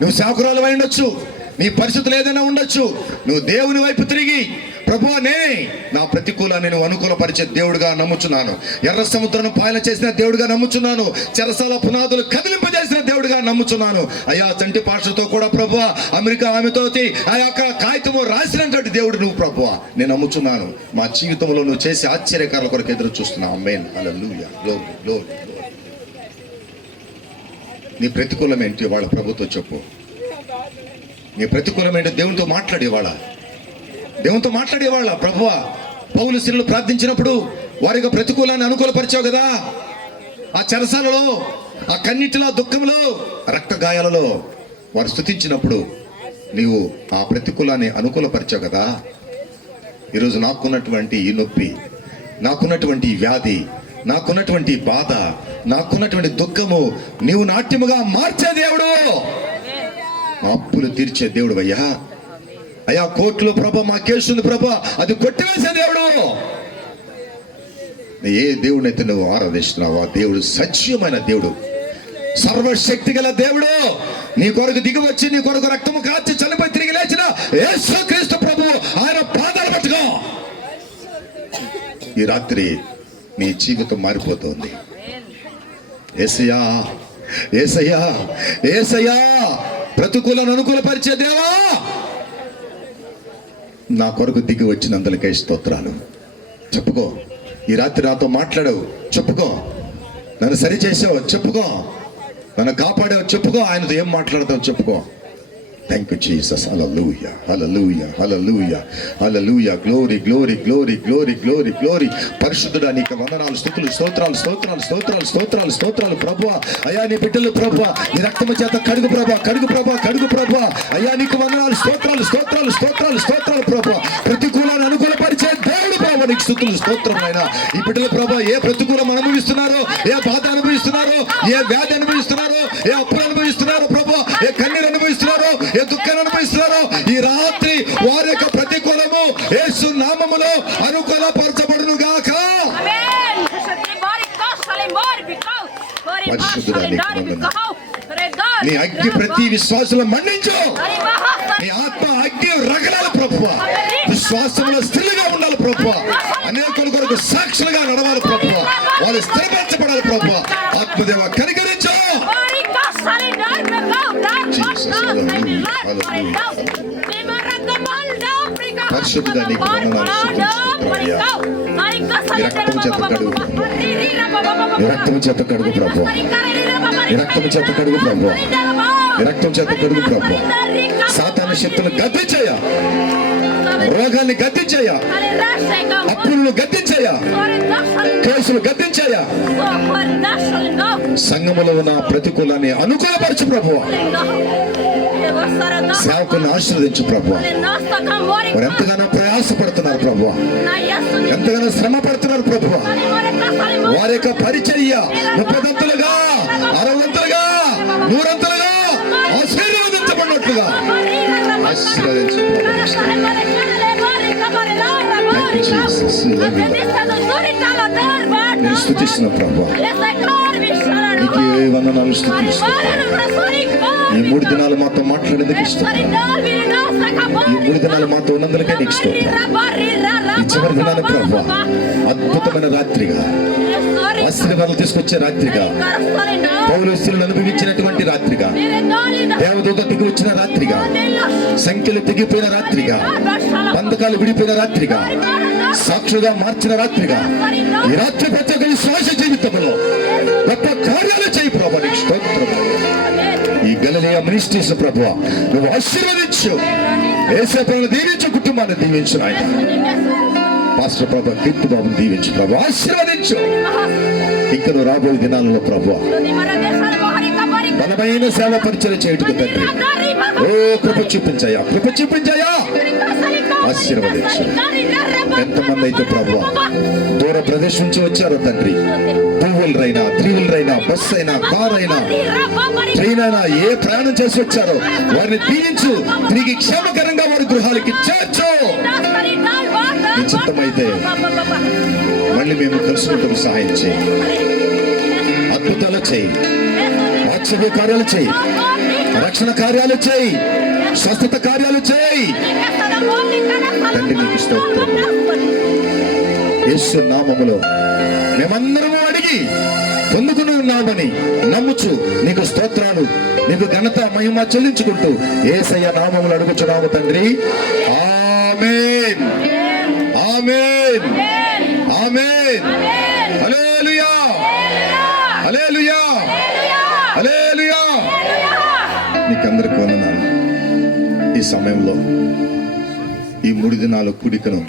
నువ్వు సేవకురాలు అయి ఉండొచ్చు, నీ పరిస్థితులు ఏదైనా ఉండొచ్చు. నువ్వు దేవుని వైపు తిరిగి ప్రభువా నేనే నా ప్రతికూలాన్ని నువ్వు అనుకూలపరిచే దేవుడుగా నమ్ముచున్నాను, ఎర్ర సముద్రం పాయన చేసిన దేవుడుగా నమ్ముచున్నాను, చెరసాల పునాదులు కదిలింపజేసిన దేవుడుగా నమ్ముచున్నాను. అయ్యా చంటి పాషతో కూడా ప్రభువా అమెరికా ఆమెతో ఆ యొక్క కాగితము రాసినటువంటి దేవుడు నువ్వు ప్రభువా నేను నమ్ముచున్నాను. మా జీవితంలో నువ్వు చేసే ఆశ్చర్యకారుల కొరకు ఎదురు చూస్తున్నావు. ఆమేన్, హల్లెలూయా, గ్లోరీ, గ్లోరీ. నీ ప్రతికూలం ఏంటి వాళ్ళ ప్రభుతో చెప్పు. నీ ప్రతికూలం ఏంటో దేవునితో మాట్లాడేవాళ్ళ, దేవునితో మాట్లాడేవాళ్ళ. ప్రభువా పౌలు శిష్యులు ప్రార్థించినప్పుడు వారి యొక్క ప్రతికూలాన్ని అనుకూలపరిచావు కదా, ఆ చెరసాలలో, ఆ కన్నిటిలో, దుఃఖంలో, రక్త గాయాలలో వారు స్తుతించినప్పుడు నీవు ఆ ప్రతికూలాన్ని అనుకూలపరిచావు కదా. ఈరోజు నాకున్నటువంటి ఈ నొప్పి, నాకున్నటువంటి వ్యాధి, నాకున్నటువంటి బాధ, నాకున్నటువంటి దుఃఖము నీవు నాట్యముగా మార్చే దేవుడు, అప్పులు తీర్చే దేవుడు అయ్యా. అయ్యా కోర్టులో ప్రభా మా కేసు ఉంది ప్రభా, అది కొట్టివేసే దేవుడు. ఏ దేవుడినైతే నువ్వు ఆరాధిస్తున్నావు ఆ దేవుడు సత్యమైన దేవుడు, సర్వశక్తి గల దేవుడు. నీ కొరకు దిగి వచ్చి నీ కొరకు రక్తము కార్చి చనిపోయి తిరిగి లేచిన యేసుక్రీస్తు ప్రభువు ఆయన పాదాలు పట్టుకో. ఈ రాత్రి నీ జీవితం మారిపోతుంది. యేసయ్యా, యేసయ్యా, యేసయ్యా ప్రతికూలను అనుకూలపరిచే దేవా నా కొరకు దిగి వచ్చినందులకై స్తోత్రాలు. చెప్పుకో, ఈ రాత్రి నాతో మాట్లాడావు చెప్పుకో, నన్ను సరిచేసావు చెప్పుకో, నన్ను కాపాడావు చెప్పుకో, ఆయనతో ఏం మాట్లాడతావు చెప్పుకో. Thank you Jesus, hallelujah, hallelujah, hallelujah, hallelujah, glory, glory, glory, glory, glory, glory. పరిశుద్ధుడా నీకు వందనాలు, స్తుతులు, స్తోత్రాలు, స్తోత్రాలు, స్తోత్రాలు, స్తోత్రాలు, స్తోత్రాలు ప్రభువా. అయ్యా నీ బిడ్డలు ప్రభువా నీ రక్తము చేత కడుగు ప్రభువా, కడుగు ప్రభువా, కడుగు ప్రభువా. అయ్యా నీకు వందనాలు, స్తోత్రాలు, స్తోత్రాలు, స్తోత్రాలు, స్తోత్రాలు ప్రభువా. ప్రతికూలాన్ని అనుకూలపరిచే దేవుడు ప్రభువా నీకు స్తుతులు, స్తోత్రం. అయినా ఈ బిడ్డలు ప్రభువా ఏ ప్రతికూలం అనుభవిస్తున్నారో, ఏ బాధ అనుభవిస్తున్నారో, ఏ వ్యాధి అనుభవిస్తున్నారో, ఏ అప్పులు అనుభవిస్తున్నారో ప్రభువా, ఏ కన్నీరు అనుభవిస్తున్నారో, ఏ దుఃఖాన్ని అనుభవిస్తున్నారో, ఈ రాత్రి వారి యొక్క ప్రతికూలము యేసు నామములో అనుకూలపరచబడును గాక. నీ అగ్ని ప్రతి విశ్వాసంలో మండించు, నీ ఆత్మ అగ్ని రగలాలి ప్రభువా, విశ్వాసంలో స్థిరంగా ఉండాలి ప్రభువా, అనేకుల కొరకు సాక్షులుగా నడవాలి ప్రభువా, వాళ్ళు స్థిరపరచబడాలి ప్రభువా. ఆత్మదేవ కనికరించు. పరిశుద్ధుడా నీకు వందనాలు, రక్తము చేత కడుగు, రక్తము చేత కడుగు ప్రభు, రక్తము చేత కడుగు ప్రభు, రక్తం చేత కడుగు ప్రభు. సాతాను శక్తులను గద్దించయ్యా, రోగాన్ని గద్దించయ్యా, అప్పులను గద్దించయ్యా, కేసులు గద్దించయ్యా. సంఘములో ఉన్న ప్రతికూలాన్ని అనుకూలపరచు ప్రభు. సేవకులను ఆశీర్వదించు ప్రభు. వారు ఎంతగానో ప్రయాసపడుతున్నారు ప్రభు, ఎంతగానో శ్రమ పడుతున్నారు ప్రభు. వారి యొక్క పరిచర్య 30ంతలుగా 60ంతలుగా 100ంతలుగా ఆశీర్వదించబడినట్లుగా ఆశీర్వదించు స్తుతిస్తున్న ప్రభు. నీకు ఏ వందనాలు స్తుతిస్తున్నాను. ఈ 3 దినాలు మాతో మాట్లాడేందుకు ఇష్టం. ఈ 3 దినాలు మాతో ఉన్నందుకే నీకు ఇష్టం. ఈ చివరి దినాలు ప్రభు అద్భుతమైన రాత్రిగా, ఆశీర్వాదాలు తీసుకొచ్చే రాత్రిగా, పౌలుస్తులను అనుభవించినటువంటి రాత్రిగా, దేవదూత దిగి వచ్చిన రాత్రిగా, సంఖ్యలు తెగిపోయిన రాత్రిగా, బంధకాలు విడిపోయిన రాత్రిగా, సాక్షులుగా మార్చిన రాత్రిగా, ఈ రాత్రి ప్రతి ఒక్క విశ్వాస జీవితంలో గొప్ప కార్యాలు చేయి ప్రభు. నీకు స్తోత్రం. ఈ గలిలయ మినిస్ట్రీస్ ప్రభు నువ్వు ఆశీర్వదించు. యేసయ్యను దీవించు, కుటుంబాన్ని దీవించు. ఆయన పాస్టర్ ప్రభు కీర్తి బాబుని దీవించు ప్రభు, ఆశీర్వదించు. ఇంకా నువ్వు రాబోయే దినాలలో ప్రభు బలమైన సేవ పరిచయం చేయటకు తండ్రి ఓ కృప చూపించాయా, కృప చూపించాయా, ఆశీర్వదించు. ఎంతమంది అయితే ప్రభు దూర ప్రదేశం నుంచి వచ్చారో తండ్రి, 2 వీలరైనా 3 వీలరైనా, బస్ అయినా, కార్ అయినా, ట్రైన్ అయినా, ఏ ప్రయాణం చేసి వచ్చారో వారిని దీవించు. తిరిగి క్షేమకరంగా వారి గృహాలకి చేర్చు. నీ చిత్తమైతే మళ్ళీ మేము కలుసుకుంటాం. సహాయం చేయి, అద్భుతాలు చేయి, ఆశ్చర్య కార్యాలు చేయి, రక్షణ కార్యాలు చేయి, స్వస్థత కార్యాలు చేయి తండ్రి. నీకు స్తోత్రం. యేసు నామములో మేమందరము అడిగి పొందుకున్నామని నమ్ముచు నీకు స్తోత్రాలు, నీకు ఘనత మహిమ చెల్లించుకుంటూ యేసయ్య నామములు అడుగుచున్నాము తండ్రి. ఆమేన్, ఆమేన్, ఆమేన్. హల్లెలూయా, హల్లెలూయా, హల్లెలూయా. నీకందరికీ వందనాలు. ఈ సమయంలో ఈ 3 దినాల కూడికను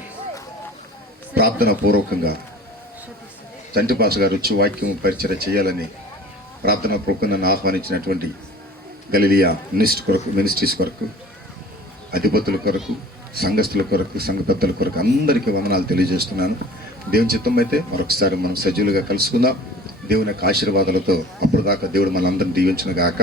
ప్రార్థన పూర్వకంగా చంటి పాస్ గారు వచ్చి వాక్యం పరిచయం చేయాలని ప్రార్థన పూర్వకంగా నన్ను ఆహ్వానించినటువంటి గలిలియ మినిస్ట్రీస్ కొరకు, అధిపతుల కొరకు, సంఘస్థుల కొరకు, సంఘ పెద్దల కొరకు అందరికీ వందనాలు తెలియజేస్తున్నాను. దేవుని చిత్తం అయితే మరొకసారి మనం సజీవులుగా కలుసుకుందాం. దేవుని యొక్క ఆశీర్వాదాలతో అప్పుడు దాకా దేవుడు మనందరిని దీవించును గాక.